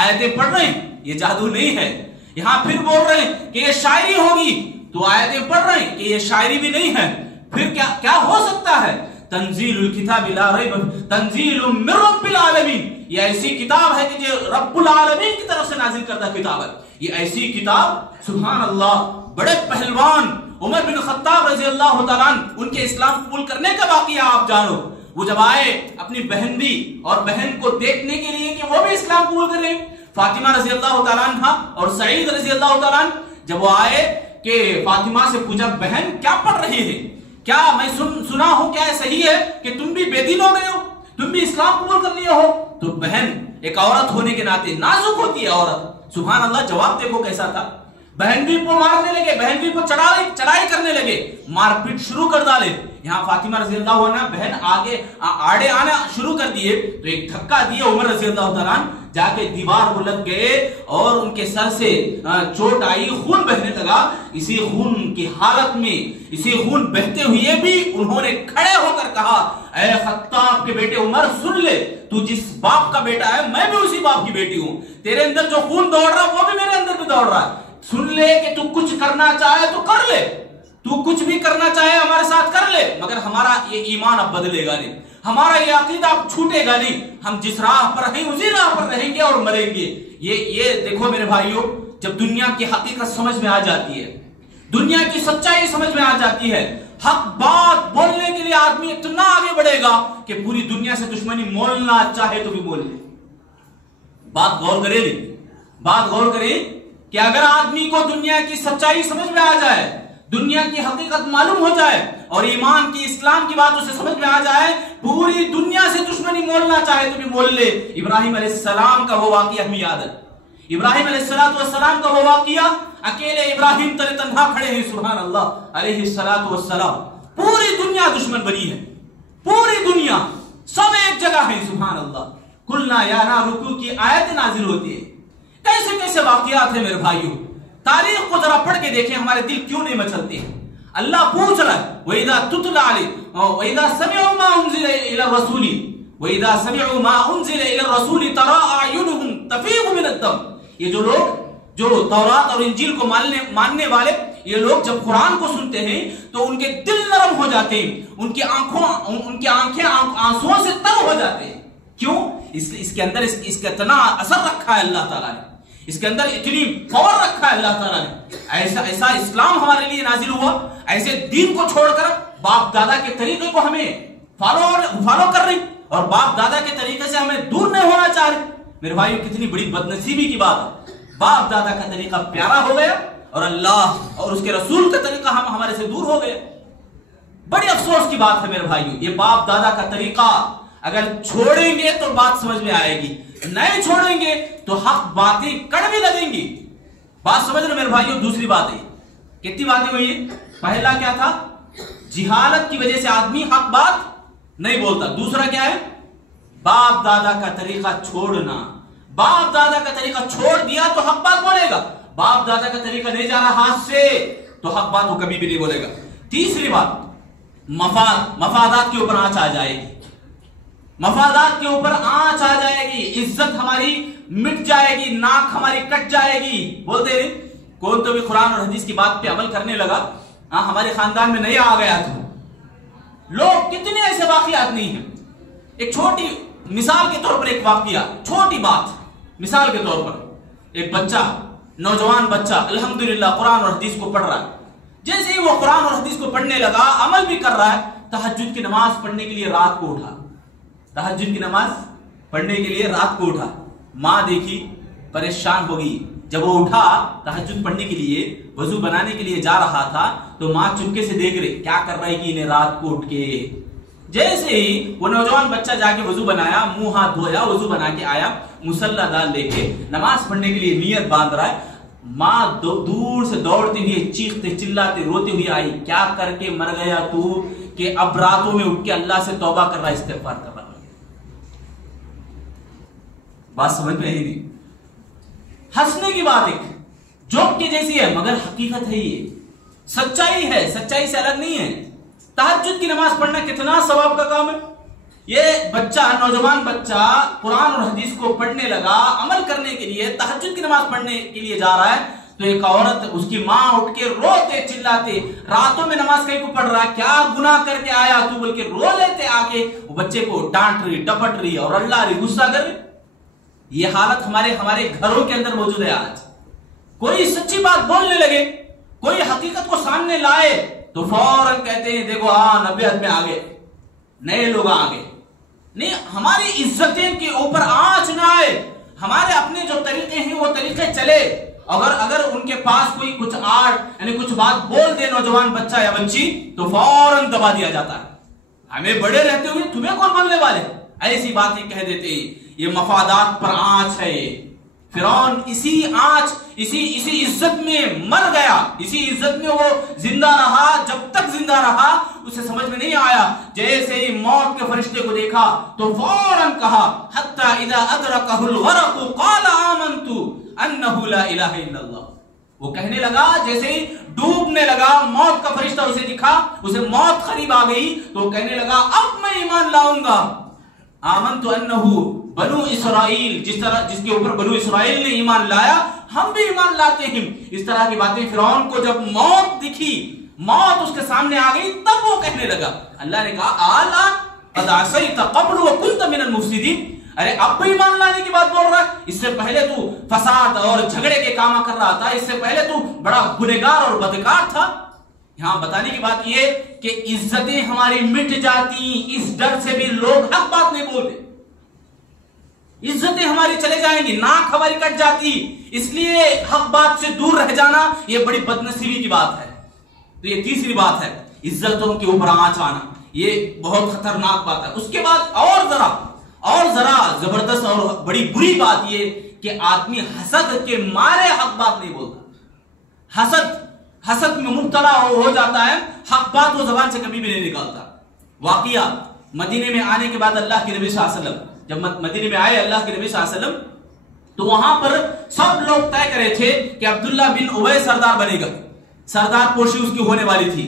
آیتیں پڑھ رہے ہیں، یہ جادو نہیں ہے. یہاں پھر بول رہے ہیں کہ یہ شاعری ہوگی، تو آیتیں پڑھ رہے ہیں کہ یہ شاعری بھی نہیں ہے. پھر کیا ہو سکتا ہے؟ تنزیل الکتاب لا ریب تنزیل من رب العالمین. یہ ایسی کتاب ہے کہ جو رب العالمین کی طرف سے نازل کردہ کتاب ہے. یہ ایسی کتاب، سبحان اللہ. بڑے پہلوان عمر بن خطاب رضی اللہ تعالیٰ عنہ، ان کے اسلام قبول کرنے کا واقعہ آپ جانو. وہ جب آئے اپنی بہن بھی اور بہن کو دیکھنے کے لیے کہ وہ بھی اسلام قبول کر رہے ہیں، فاطمہ رضی اللہ تعالیٰ عنہ اور سعید رضی اللہ تعالیٰ عنہ، جب وہ آئے کہ فاطمہ سے پوچھا، بہن کیا پڑھ رہی ہے؟ کیا میں سنا ہوں کیا صحیح ہے کہ تم بھی بے دین ہو گئے ہو، تم بھی اسلام قبول کر لیے ہو؟ تو بہن ایک عورت ہونے کے ناطے نازک ہوتی ہے عورت. سبحان اللہ، جواب دیکھو کیسا تھا. بہن بھی کو مارنے لگے، بہن بھی کو چڑھائی کرنے لگے، مار پیٹ شروع کر ڈالے. یہاں فاطمہ رضی اللہ عنہ بہن آڑے آنا شروع کر دیے تو ایک دھکا دیا عمر رضی اللہ تعالیٰ عنہ، جا کے دیوار کو لگ گئے اور ان کے سر سے چوٹ آئی، خون بہنے لگا. اسی خون کی حالت میں، اسی خون بہتے ہوئے بھی انہوں نے کھڑے ہو کر کہا، اے خطاب کے بیٹے عمر سن لے، تو جس باپ کا بیٹا ہے میں بھی اسی باپ کی بیٹی ہوں. تیرے اندر جو خون دوڑ رہا وہ بھی میرے اندر بھی دوڑ رہا ہے. سن لے کہ تو کچھ کرنا چاہے تو کر لے، تو کچھ بھی کرنا چاہے ہمارے ساتھ کر لے، مگر ہمارا یہ ایمان اب بدلے گا نہیں، ہمارا یہ عقیدہ اب چھوٹے گا نہیں. ہم جس راہ پر ہیں اسی راہ پر رہیں گے اور مریں گے. یہ دیکھو میرے بھائیوں، جب دنیا کی حقیقت سمجھ میں آ جاتی ہے، دنیا کی سچائی سمجھ میں آ جاتی ہے، حق بات بولنے کے لیے آدمی اتنا آگے بڑھے گا کہ پوری دنیا سے دشمنی مولنا چاہے تو بھی بول لے. بات غور کرے کہ اگر آدمی کو دنیا کی سچائی سمجھ میں آ جائے، دنیا کی حقیقت معلوم ہو جائے اور ایمان کی، اسلام کی بات اسے سمجھ میں آ جائے، پوری دنیا سے دشمنی مولنا چاہے تو بھی مول لے. ابراہیم علیہ السلام کا وہ واقعہ ہمیں یاد ہے. ابراہیم علیہ السلام کا وہ واقعہ، اکیلے ابراہیم تلے تنہا کھڑے ہیں، سبحان اللہ علیہ السلام. پوری دنیا دشمن بنی ہے، پوری دنیا سب ایک جگہ ہے، سبحان اللہ. قلنا یا نار کوں کی آیت نازل ہوتی ہے. کیسے کیسے واقعات ہیں میرے بھائیوں. تاریخ کو ذرا پڑھ کے دیکھیں، ہمارے دل کیوں نہیں مچلتے ہیں. اللہ پوچھ رہا ہے، وَإِذَا تُتْلَى عَلَيْهِمْ وَإِذَا سَمِعُوا مَا أُنزِلَ إِلَى الرَّسُولِ وَإِذَا سَمِعُوا مَا أُنزِلَ إِلَى الرَّسُولِ تَرَىٰ أَعْيُنُهُمْ تَفِيضُ مِنَ الدَّمْعِ. یہ جو لوگ جو تورات اور انجیل کو ماننے والے، یہ لوگ جب قرآن کو سنتے ہیں تو ان کے دل نرم ہو جاتے ہیں، ان کی آنکھیں آنسوؤں سے تر ہو جاتے ہیں. کیوں؟ اس کے اندر اس کا اتنا اثر رکھا ہے اللہ تعالیٰ نے، اس کے اندر اتنی پاور رکھا ہے اللہ تعالیٰ نے. ایسا اسلام ہمارے لیے نازل ہوا. ایسے دین کو چھوڑ کر باپ دادا کے طریقے کو ہمیں فالو کر رہے اور باپ دادا کے طریقے سے ہمیں دور نہیں ہونا چاہ رہے. میرے بھائیو، کتنی بڑی بدنصیبی کی بات ہے. باپ دادا کا طریقہ پیارا ہو گیا اور اللہ اور اس کے رسول کا طریقہ ہمارے سے دور ہو گیا. بڑی افسوس کی بات ہے میرے بھائیو. یہ باپ دادا کا طریقہ اگر چھوڑیں گے تو بات سمجھ میں آئے گی، نہیں چھوڑیں گے تو حق باتیں کڑوی لگیں گی. بات سمجھ رہے میرے بھائیو. دوسری بات ہے، کتنی باتیں ہوئی؟ پہلا کیا تھا؟ جہالت کی وجہ سے آدمی حق بات نہیں بولتا. دوسرا کیا ہے؟ باپ دادا کا طریقہ چھوڑنا. باپ دادا کا طریقہ چھوڑ دیا تو حق بات بولے گا. باپ دادا کا طریقہ نہیں جا رہا ہاتھ سے تو حق بات وہ کبھی بھی نہیں بولے گا. تیسری بات، مفادات کے اوپر آنچ آ جائے گی. مفادات کے اوپر آنچ آ جائے گی، عزت ہماری مٹ جائے گی، ناک ہماری کٹ جائے گی. بولتے ہیں کون تو بھی قرآن اور حدیث کی بات پہ عمل کرنے لگا، ہمارے خاندان میں نیا آ گیا تھا. لوگ کتنے ایسے واقعات نہیں ہیں. ایک چھوٹی مثال کے طور پر ایک واقعہ، چھوٹی بات مثال کے طور پر، ایک بچہ، نوجوان بچہ الحمدللہ قرآن اور حدیث کو پڑھ رہا ہے. جیسے ہی وہ قرآن اور حدیث کو پڑھنے لگا، عمل بھی کر رہا ہے، تہجد کی نماز پڑھنے کے لیے رات کو اٹھا. تہجد کی نماز پڑھنے کے لیے رات کو اٹھا. ماں دیکھی پریشان ہو گئی. جب وہ اٹھا تہجد پڑھنے کے لیے، وضو بنانے کے لیے جا رہا تھا، تو ماں چپکے سے دیکھ رہی کیا کر رہا ہے کہ انہیں رات کو اٹھ کے. جیسے ہی وہ نوجوان بچہ جا کے وضو بنایا، منہ ہاتھ دھویا، وضو بنا کے آیا، مصلی دال لے کے نماز پڑھنے کے لیے نیت باندھ رہا ہے، ماں دور سے دوڑتی ہوئی، چیختے چلاتے روتے ہوئی آئی، کیا کر کے مر گیا تو کہ اب راتوں میں اٹھ کے اللہ سے توبہ کر رہا ہے، استغفار کر رہا ہے. بات سمجھ میں آئی نہیں؟ ہنسنے کی بات ایک جوک کے جیسی ہے، مگر حقیقت ہے، یہ سچائی ہے، سچائی سے الگ نہیں ہے. تہجد کی نماز پڑھنا کتنا ثواب کا کام ہے. یہ بچہ، نوجوان بچہ قرآن اور حدیث کو پڑھنے لگا، عمل کرنے کے لیے تہجد کی نماز پڑھنے کے لیے جا رہا ہے، تو ایک عورت، اس کی ماں اٹھ کے روتے چلاتے، راتوں میں نماز کہیں کو پڑھ رہا ہے، کیا گناہ کر کے آیا تو بول کے رو لیتے آ کے وہ بچے کو ڈانٹ رہی، ڈپٹ رہی اور اللہ رہی، غصہ کر رہی. یہ حالت ہمارے گھروں کے اندر موجود ہے. آج کوئی سچی بات بولنے لگے، کوئی حقیقت کو سامنے لائے تو فوراً کہتے ہیں دیکھو نبیت میں آگے، نئے لوگ آگے. نہیں، ہماری عزتیں کے اوپر آنچ نہ آئے. ہمارے اپنے جو طریقے ہیں وہ طریقے چلے. اگر ان کے پاس کوئی کچھ یعنی کچھ بات بول دے نوجوان بچہ یا بچی تو فوراً دبا دیا جاتا ہے. ہمیں بڑے رہتے ہوئے تمہیں کون بولنے والے، ایسی باتیں کہہ دیتے ہیں. یہ مفادات پر آنچ ہے. فرعون اسی آنچ، اسی عزت میں مر گیا، اسی عزت میں وہ زندہ رہا. جب تک زندہ رہا اسے سمجھ میں نہیں آیا. جیسے ہی موت کے فرشتے کو دیکھا تو فوراً کہا حتی اذا ادرکہ الغرق قال آمنت انہ لا الہ الا اللہ. وہ کہنے لگا، جیسے ہی ڈوبنے لگا، موت کا فرشتہ اسے دکھا، اسے موت قریب آ گئی تو وہ کہنے لگا اب میں ایمان لاؤں گا. آمنت انہ بنو اسرائیل، جس کے اوپر بنو اسرائیل نے ایمان لایا، ہم بھی ایمان لاتے ہیں. اس طرح کی باتیں. فرعون کو جب موت دکھی، موت اس کے سامنے آ گئی، تب وہ کہنے لگا. اللہ نے کہا آلان قد عصیت قبل وکنت من المفسدین. ارے اب بھی ایمان لانے کی بات بول رہا ہے؟ اس سے پہلے تو فساد اور جھگڑے کے کام کر رہا تھا، اس سے پہلے تو بڑا گنہگار اور بدکار تھا. یہاں بتانے کی بات یہ کہ عزتیں ہماری مٹ جاتی، اس ڈر سے بھی لوگ حق بات نہیں بولتے. عزتیں ہماری چلے جائیں گی، ناک ہماری کٹ جاتی، اس لیے حق بات سے دور رہ جانا یہ بڑی بدنصیبی کی بات ہے. تو یہ تیسری بات ہے، عزتوں کے اوپر آنچ آنا، یہ بہت خطرناک بات ہے. اس کے بعد اور ذرا زبردست اور بڑی بری بات یہ کہ آدمی حسد کے مارے حق بات نہیں بولتا. حسد میں مبتلا ہو جاتا ہے، حق بات وہ زبان سے کبھی بھی نہیں نکالتا. واقعہ مدینے میں آنے کے بعد اللہ کے نبی صلی اللہ علیہ وسلم جب مدینے میں آئے اللہ کے نبی صلی اللہ علیہ وسلم، تو وہاں پر سب لوگ طے کرے تھے کہ عبداللہ بن ابی سردار بنے گا. سردار پوشی اس کی ہونے والی تھی،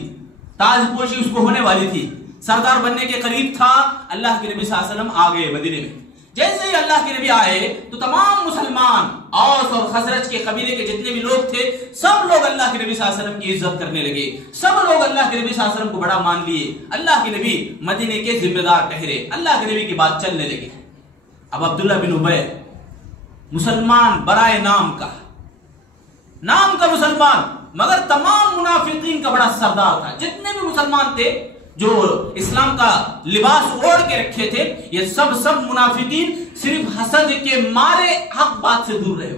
تاج پوشی اس کو ہونے والی تھی، سردار بننے کے قریب تھا. اللہ کے نبی صلی اللہ علیہ وسلم آ گئے مدینے میں. جیسے ہی اللہ کے نبی آئے تو تمام مسلمان، اوس اور خزرج کے قبیلے کے جتنے بھی لوگ تھے، سب لوگ اللہ کے نبی صلی اللہ علیہ وسلم کی عزت کرنے لگے. سب لوگ اللہ کے نبی صلی اللہ علیہ وسلم کو بڑا مان لیے. اللہ کے نبی مدینے کے ذمہ دار ٹھہرے، اللہ کے نبی کی بات چلنے لگی. اب عبداللہ بن ابی مسلمان برائے نام کا مسلمان، مگر تمام منافقین کا بڑا سردار تھا. جتنے بھی مسلمان تھے جو اسلام کا لباس اوڑھ کے رکھے تھے، یہ سب منافقین صرف حسد کے مارے حق بات سے دور رہے.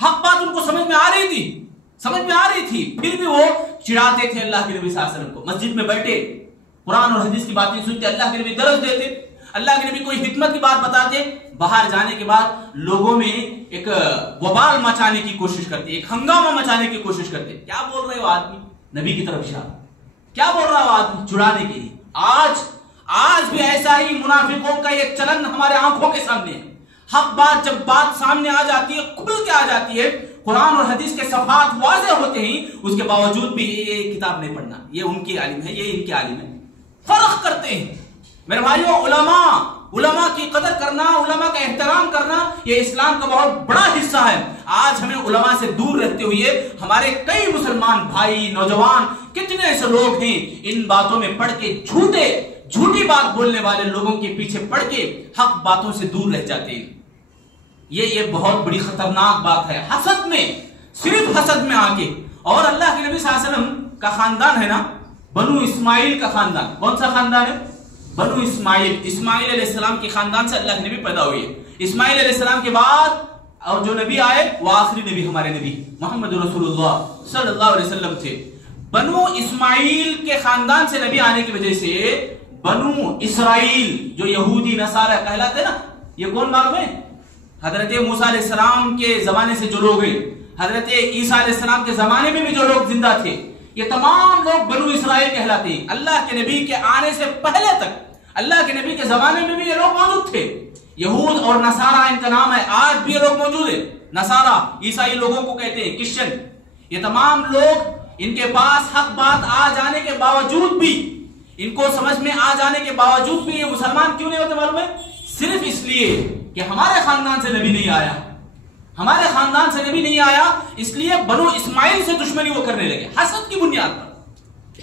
حق بات ان کو سمجھ میں آ رہی تھی، پھر بھی وہ چڑھاتے تھے اللہ کے نبی صلی اللہ علیہ وسلم کو. مسجد میں بیٹھے قرآن اور حدیث کی باتیں سنتے، اللہ کے نبی درس دیتے، اللہ کے نبی کوئی حکمت کی بات بتاتے. باہر جانے کے بعد لوگوں میں ایک وبال مچانے کی کوشش کرتے، ایک ہنگامہ مچانے کی کوشش کرتے. کیا بول رہے ہو آدمی؟ نبی کی طرف اشارہ. کیا بول رہا ہو آدمی؟ چھڑانے کے لیے. آج بھی ایسا ہی منافقوں کا ایک چلن ہمارے آنکھوں کے سامنے ہے. حق بات جب بات سامنے آ جاتی ہے، کھل کے آ جاتی ہے، قرآن اور حدیث کے صفحات واضح ہوتے ہیں، اس کے باوجود بھی یہ کتاب نہیں پڑھنا، یہ ان کی عالم ہے، یہ ان کے عالم ہے. فرق کرتے ہیں. میرے بھائیوں، علماء کی قدر کرنا، علماء کا احترام کرنا، یہ اسلام کا بہت بڑا حصہ ہے۔ آج ہمیں علماء سے دور رہتے ہوئے ہمارے کئی مسلمان بھائی، نوجوان، کتنے ایسے لوگ ہیں ان باتوں میں پڑھ کے جھوٹی بات بولنے والے لوگوں کے پیچھے پڑھ کے حق باتوں سے دور رہ جاتے ہیں۔ یہ بہت بڑی خطرناک بات ہے، حسد میں، صرف حسد میں آ کے۔ اور اللہ کے نبی صلی اللہ علیہ وسلم کا خاندان ہے نا، بنو اسماعیل کا خاندان۔ کون سا خاندان ہے؟ بنو اسماعیل۔ اسماعیل علیہ السلام کے خاندان سے اللہ کے نبی پیدا ہوئے۔ اسماعیل علیہ السلام کے بعد اور جو نبی آئے وہ آخری نبی ہمارے نبی محمد رسول اللہ صلی اللہ علیہ وسلم تھے۔ بنو اسماعیل کے خاندان سے نبی آنے کی وجہ سے بنو اسرائیل جو یہودی نصارہ کہلاتے نا، یہ کون معلوم ہے؟ حضرت موسیٰ علیہ السلام کے زمانے سے جو لوگ ہیں، حضرت عیسیٰ علیہ السلام کے زمانے میں بھی جو لوگ زندہ تھے، یہ تمام لوگ بنو اسرائیل کہلاتے ہیں۔ اللہ کے نبی کے آنے سے پہلے تک، اللہ کے نبی کے زمانے میں بھی یہ لوگ موجود تھے۔ یہود اور نصارہ ان کا نام ہے، آج بھی یہ لوگ موجود ہیں۔ نصارہ عیسائی لوگوں کو کہتے ہیں، کرسچن۔ یہ تمام لوگ، ان کے پاس حق بات آ جانے کے باوجود بھی، ان کو سمجھ میں آ جانے کے باوجود بھی یہ مسلمان کیوں نہیں ہوتے معلوم ہے؟ صرف اس لیے کہ ہمارے خاندان سے نبی نہیں آیا، ہمارے خاندان سے نبی نہیں آیا، اس لیے بنو اسماعیل سے دشمنی وہ کرنے لگے، حسد کی بنیاد پر۔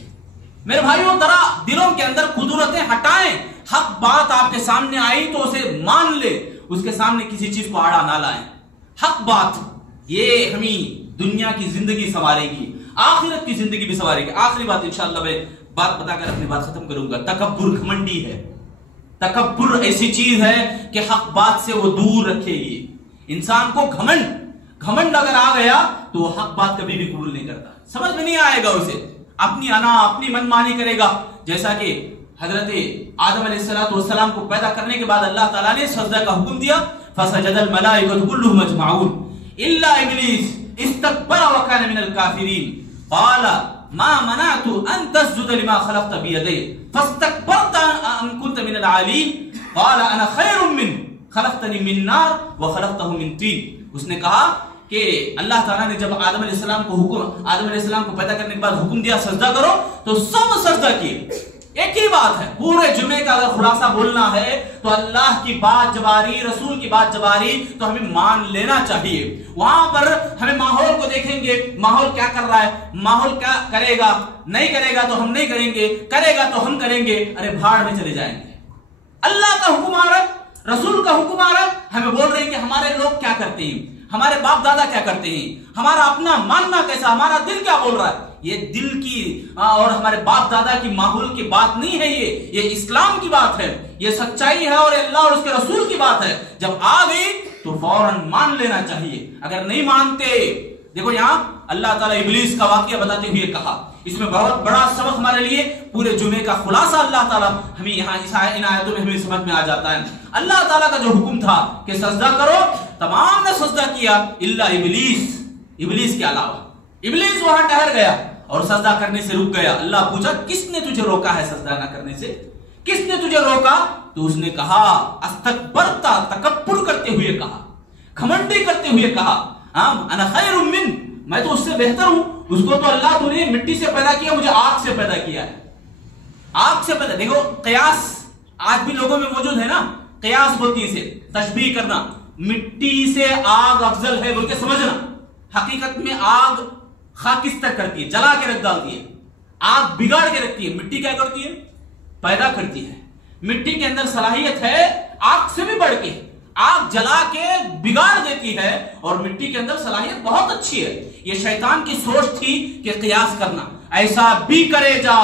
میرے بھائیوں، ذرا دلوں کے اندر قدرتیں ہٹائیں۔ حق بات آپ کے سامنے آئی تو اسے مان لے، اس کے سامنے کسی چیز کو آڑا نہ لائیں۔ حق بات یہ ہمیں دنیا کی زندگی سنوارے گی، آخرت کی زندگی بھی سنوارے گی۔ آخری بات انشاءاللہ میں بات بتا کر اپنی بات ختم کروں گا۔ تکبر گھمنڈی ہے۔ تکبر ایسی چیز ہے کہ حق بات سے وہ دور رکھے گی انسان کو۔ گھمنڈ اگر آ گیا تو وہ حق بات کبھی بھی قبول نہیں کرتا، سمجھ میں نہیں آئے گا اسے، اپنی انا، اپنی منمانی کرے گا۔ جیسا کہ حضرت آدم علیہ السلام کو پیدا کرنے کے بعد اللہ تعالیٰ نے سجدہ کا حکم دیا، فسجد الملائکۃ کلھم اجمعون الا ابلیس استکبر وکان من الکافرین قال ما منعت ان تسجد لما خلقت بيدي فاستكبرت ام كنت من العالين قال انا خير منه خلقتني من نار وخلقته من طين۔ اس نے کہا کہ اللہ تعالیٰ نے جب آدم علیہ السلام کو پیدا کرنے کے بعد حکم دیا سجدہ کرو تو سب سجدہ کیے۔ ایک ہی بات ہے، پورے جمعے کا اگر خلاصہ بولنا ہے تو اللہ کی بات جب آ رہی، رسول کی بات جب آ رہی تو ہمیں مان لینا چاہیے۔ وہاں پر ہمیں ماحول کو دیکھیں گے، ماحول کیا کر رہا ہے، ماحول کیا کرے گا، نہیں کرے گا تو ہم نہیں کریں گے، کرے گا تو ہم کریں گے، ارے بھاڑ میں چلے جائیں گے۔ اللہ کا حکم آ رہا ہے، رسول کا حکم آ رہا ہے، ہمیں بول رہے ہیں کہ ہمارے لوگ کیا کرتے ہیں، ہمارے باپ دادا کیا کرتے ہیں، ہمارا اپنا ماننا کیسا، ہمارا دل کیا بول رہا ہے۔ یہ دل کی اور ہمارے باپ دادا کی ماحول کی بات نہیں ہے، یہ اسلام کی بات ہے، یہ سچائی ہے اور اللہ اور اس کے رسول کی بات ہے۔ جب آ گئی تو فوراً مان لینا چاہیے، اگر نہیں مانتے۔ دیکھو یہاں اللہ تعالیٰ ابلیس کا واقعہ بتاتے ہوئے کہا، اس میں بہت بڑا سبق ہمارے لیے، پورے جمعے کا خلاصہ اللہ تعالیٰ ہمیں یہاں ان آیتوں میں ہمیں سمجھ میں آ جاتا ہے۔ اللہ تعالیٰ کا جو حکم تھا کہ سجدہ کرو، تمام نے سجدہ کیا الا ابلیس کے علاوہ۔ ابلیس وہاں ٹھہر گیا اور سجدہ کرنے سے رک گیا۔ اللہ پوچھا کس نے تجھے روکا ہے سجدہ نہ کرنے سے، کس نے تجھے روکا؟ تو اس نے کہا استکبرتا، تکبر کرتے ہوئے کہا، گھمنڈی کرتے ہوئے کہا، انا خیر من، میں تو اس سے بہتر ہوں، اس کو تو اللہ تو نے مٹی سے پیدا کیا، مجھے آگ سے پیدا کیا ہے، آگ سے پیدا۔ دیکھو قیاس آج بھی لوگوں میں موجود ہے نا، قیاس بولتی اسے، تشبیہ کرنا، مٹی سے آگ افضل ہے بول کے سمجھنا۔ حقیقت میں آگ خاکستر کرتی ہے، جلا کے رکھ ڈالتی ہے، آگ بگاڑ کے رکھتی ہے۔ مٹی کیا کرتی ہے؟ پیدا کرتی ہے۔ مٹی کے اندر صلاحیت ہے آگ سے بھی بڑھ کے، آگ جلا کے بگاڑ دیتی ہے، اور مٹی کے اندر صلاحیت بہت اچھی ہے۔ یہ شیطان کی سوچ تھی کہ قیاس کرنا، ایسا بھی کرے جا،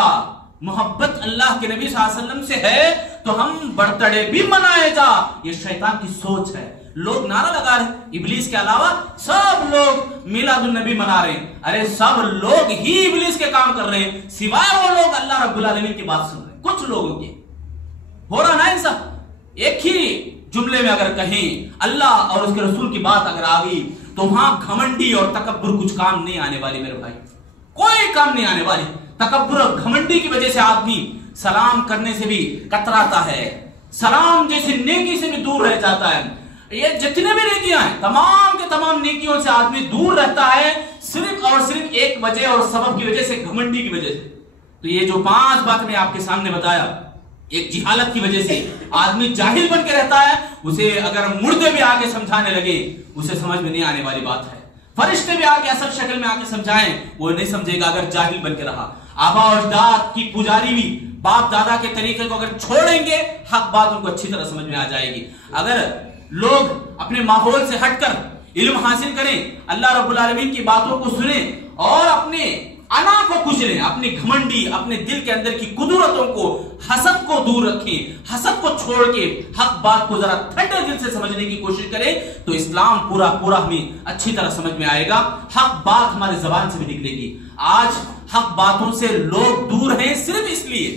محبت اللہ کے نبی صلی اللہ علیہ وسلم سے ہے تو ہم برتھڈے بھی منائے جا، یہ شیطان کی سوچ ہے۔ لوگ نعرہ لگا رہے، ابلیس کے علاوہ سب لوگ میلاد النبی منا رہے ہیں، ارے سب لوگ ہی ابلیس کے کام کر رہے ہیں، سوائے وہ لوگ اللہ رب العالمین کی بات سن رہے ہیں۔ کچھ لوگوں کی ہو رہا نا انصاف، ایک ہی جملے میں اگر کہیں اللہ اور اس کے رسول کی بات اگر آ گئی تو وہاں گھمنڈی اور تکبر کچھ کام نہیں آنے والی میرے بھائی، کوئی کام نہیں آنے والی۔ تکبر اور گھمنڈی کی وجہ سے آدمی سلام کرنے سے بھی کتراتا ہے، سلام جیسے نیکی سے بھی دور رہ جاتا ہے۔ یہ جتنے بھی نیکیاں ہیں، تمام کے تمام نیکیوں سے آدمی دور رہتا ہے، صرف اور صرف ایک وجہ اور سبب کی وجہ سے، گھمنڈی کی وجہ سے۔ تو یہ جو 5 بات میں آپ کے سامنے بتایا، ایک جہالت کی وجہ سے آدمی جاہل بن کے رہتا ہے، اسے اگر مردے بھی آ کے سمجھانے لگے اسے سمجھ میں نہیں آنے والی بات ہے، فرشتے بھی آ کے اصل شکل میں آ کے سمجھائیں وہ نہیں سمجھے گا اگر جاہل بن کے رہا۔ آبا و اجداد کی پجاری بھی باپ دادا کے طریقے کو اگر چھوڑیں گے حق بات ان کو اچھی طرح سمجھ میں آ جائے گی۔ اگر لوگ اپنے ماحول سے ہٹ کر علم حاصل کریں، اللہ رب العالمین کی باتوں کو سنیں اور اپنے انا کو کچلیں، اپنی گھمنڈی اپنے دل کے اندر کی قدرتوں کو، حسد کو دور رکھیں، حسد کو چھوڑ کے حق بات کو ذرا ٹھنڈے دل سے سمجھنے کی کوشش کریں تو اسلام پورا ہمیں اچھی طرح سمجھ میں آئے گا، حق بات ہمارے زبان سے بھی نکلے گی۔ آج حق باتوں سے لوگ دور ہیں صرف اس لیے،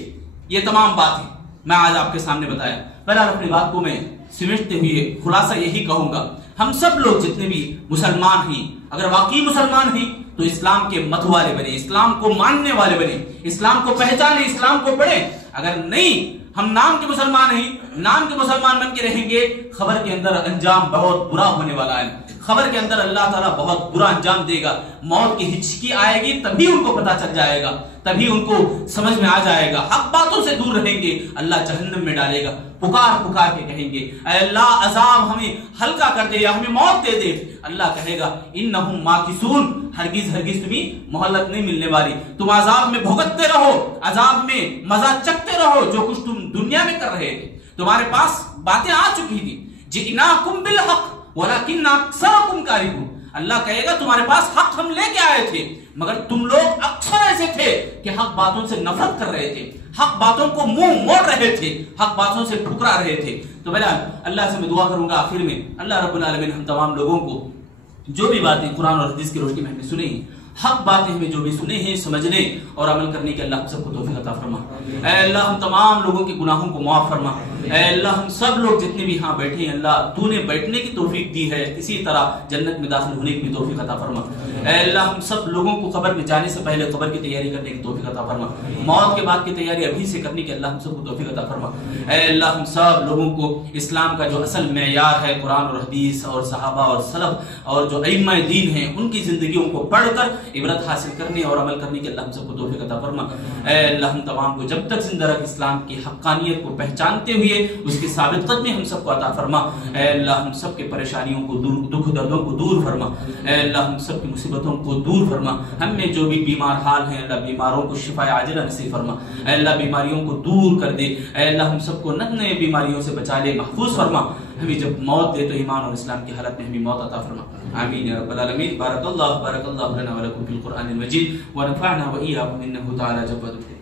یہ تمام باتیں میں آج آپ کے سامنے بتایا۔ بہرحال اپنی بات کو میں سمیٹتے ہوئے خلاصہ یہی کہوں گا، ہم سب لوگ جتنے بھی مسلمان ہیں اگر واقعی مسلمان ہیں تو اسلام کے مت والے بنے، اسلام کو ماننے والے بنے، اسلام کو پہچانے، اسلام کو پڑھیں۔ اگر نہیں ہم نام کے مسلمان ہیں، نام کے مسلمان بن کے رہیں گے، خبر کے اندر انجام بہت برا ہونے والا ہے، خبر کے اندر اللہ تعالیٰ بہت برا انجام دے گا، موت کی ہچکی آئے گی تبھی ان کو پتا چل جائے گا، تبھی ان کو سمجھ میں آ جائے گا۔ حق باتوں سے دور رہیں گے اللہ جہنم میں ڈالے گا، پکار کے کہیں گے اے اللہ عذاب ہمیں ہلکا کر دے یا ہمیں موت دے دے، اللہ کہے گا انہم ماکثون، ہرگز تمہیں مہلت نہیں ملنے والی، تم عذاب میں بھگتتے رہو، عذاب میں مزہ چکتے رہو جو کچھ تم دنیا میں کر رہے تھے، تمہارے پاس باتیں آ چکی تھی، جئناکم بالحق ولکن اکثرکم کارہون، اللہ کہے گا تمہارے پاس حق ہم لے کے آئے تھے مگر تم لوگ اکثر ایسے تھے کہ حق باتوں سے نفرت کر رہے تھے، حق باتوں کو منہ موڑ رہے تھے، حق باتوں سے ٹھکرا رہے تھے۔ تو بہرحال اللہ سے میں دعا کروں گا آخر میں اللہ رب العالمین ہم تمام لوگوں کو جو بھی باتیں قرآن اور حدیث کی روشنی میں ہم نے سنی ہیں، حق باتیں ہمیں جو بھی سنے ہیں سمجھنے اور عمل کرنے کے اللہ ہم سب کو توفیق عطا فرما۔ اے اللہ ہم تمام لوگوں کے گناہوں کو معاف فرما۔ اے اللہ ہم سب لوگ جتنے بھی یہاں بیٹھے ہیں اللہ تو نے بیٹھنے کی توفیق دی ہے، اسی طرح جنت میں داخل ہونے کی بھی توفیق عطا فرما۔ اے اللہ ہم سب لوگوں کو قبر میں جانے سے پہلے قبر کی تیاری کرنے کی توفیق عطا فرما، موت کے بعد کی تیاری ابھی سے کرنے کی اللہ ہم سب کو توفیق عطا فرما۔ اے اللہ ہم سب لوگوں کو اسلام کا جو اصل معیار ہے قرآن اور حدیث اور صحابہ اور سلف اور جو ائمہ دین ہیں ان کی زندگیوں کو پڑھ کر عبرت حاصل کرنے اور عمل کرنے کے اللہ ہم سب کو توفیق عطا فرما۔ اے اللہ ہم تمام کو جب تک زندہ رکھ اسلام کی حقانیت کو پہچانتے ہوئے اس کی ثابت قدمی ہم سب کو عطا فرما۔ اے اللہ ہم سب کے پریشانیوں کو دور، دکھ دردوں کو دور فرما۔ اے اللہ ہم سب کی مصیبتوں کو دور فرما، ہم میں جو بھی بیمار حال ہیں اللہ بیماروں کو شفا عاجلہ نصیب فرما۔ اے اللہ بیماریوں کو دور کر دے، اے اللہ ہم سب کو نئے نئے بیماریوں سے بچا لے، محفوظ فرما۔ ہمیں جب موت دے تو ایمان اور اسلام کی حالت میں ہمیں موت عطا فرما، آمین یا رب العالمین۔ بارک اللہ لنا ولکم فی القرآن المجید ونفعنا وإياكم إنه تعالى جواد كريم۔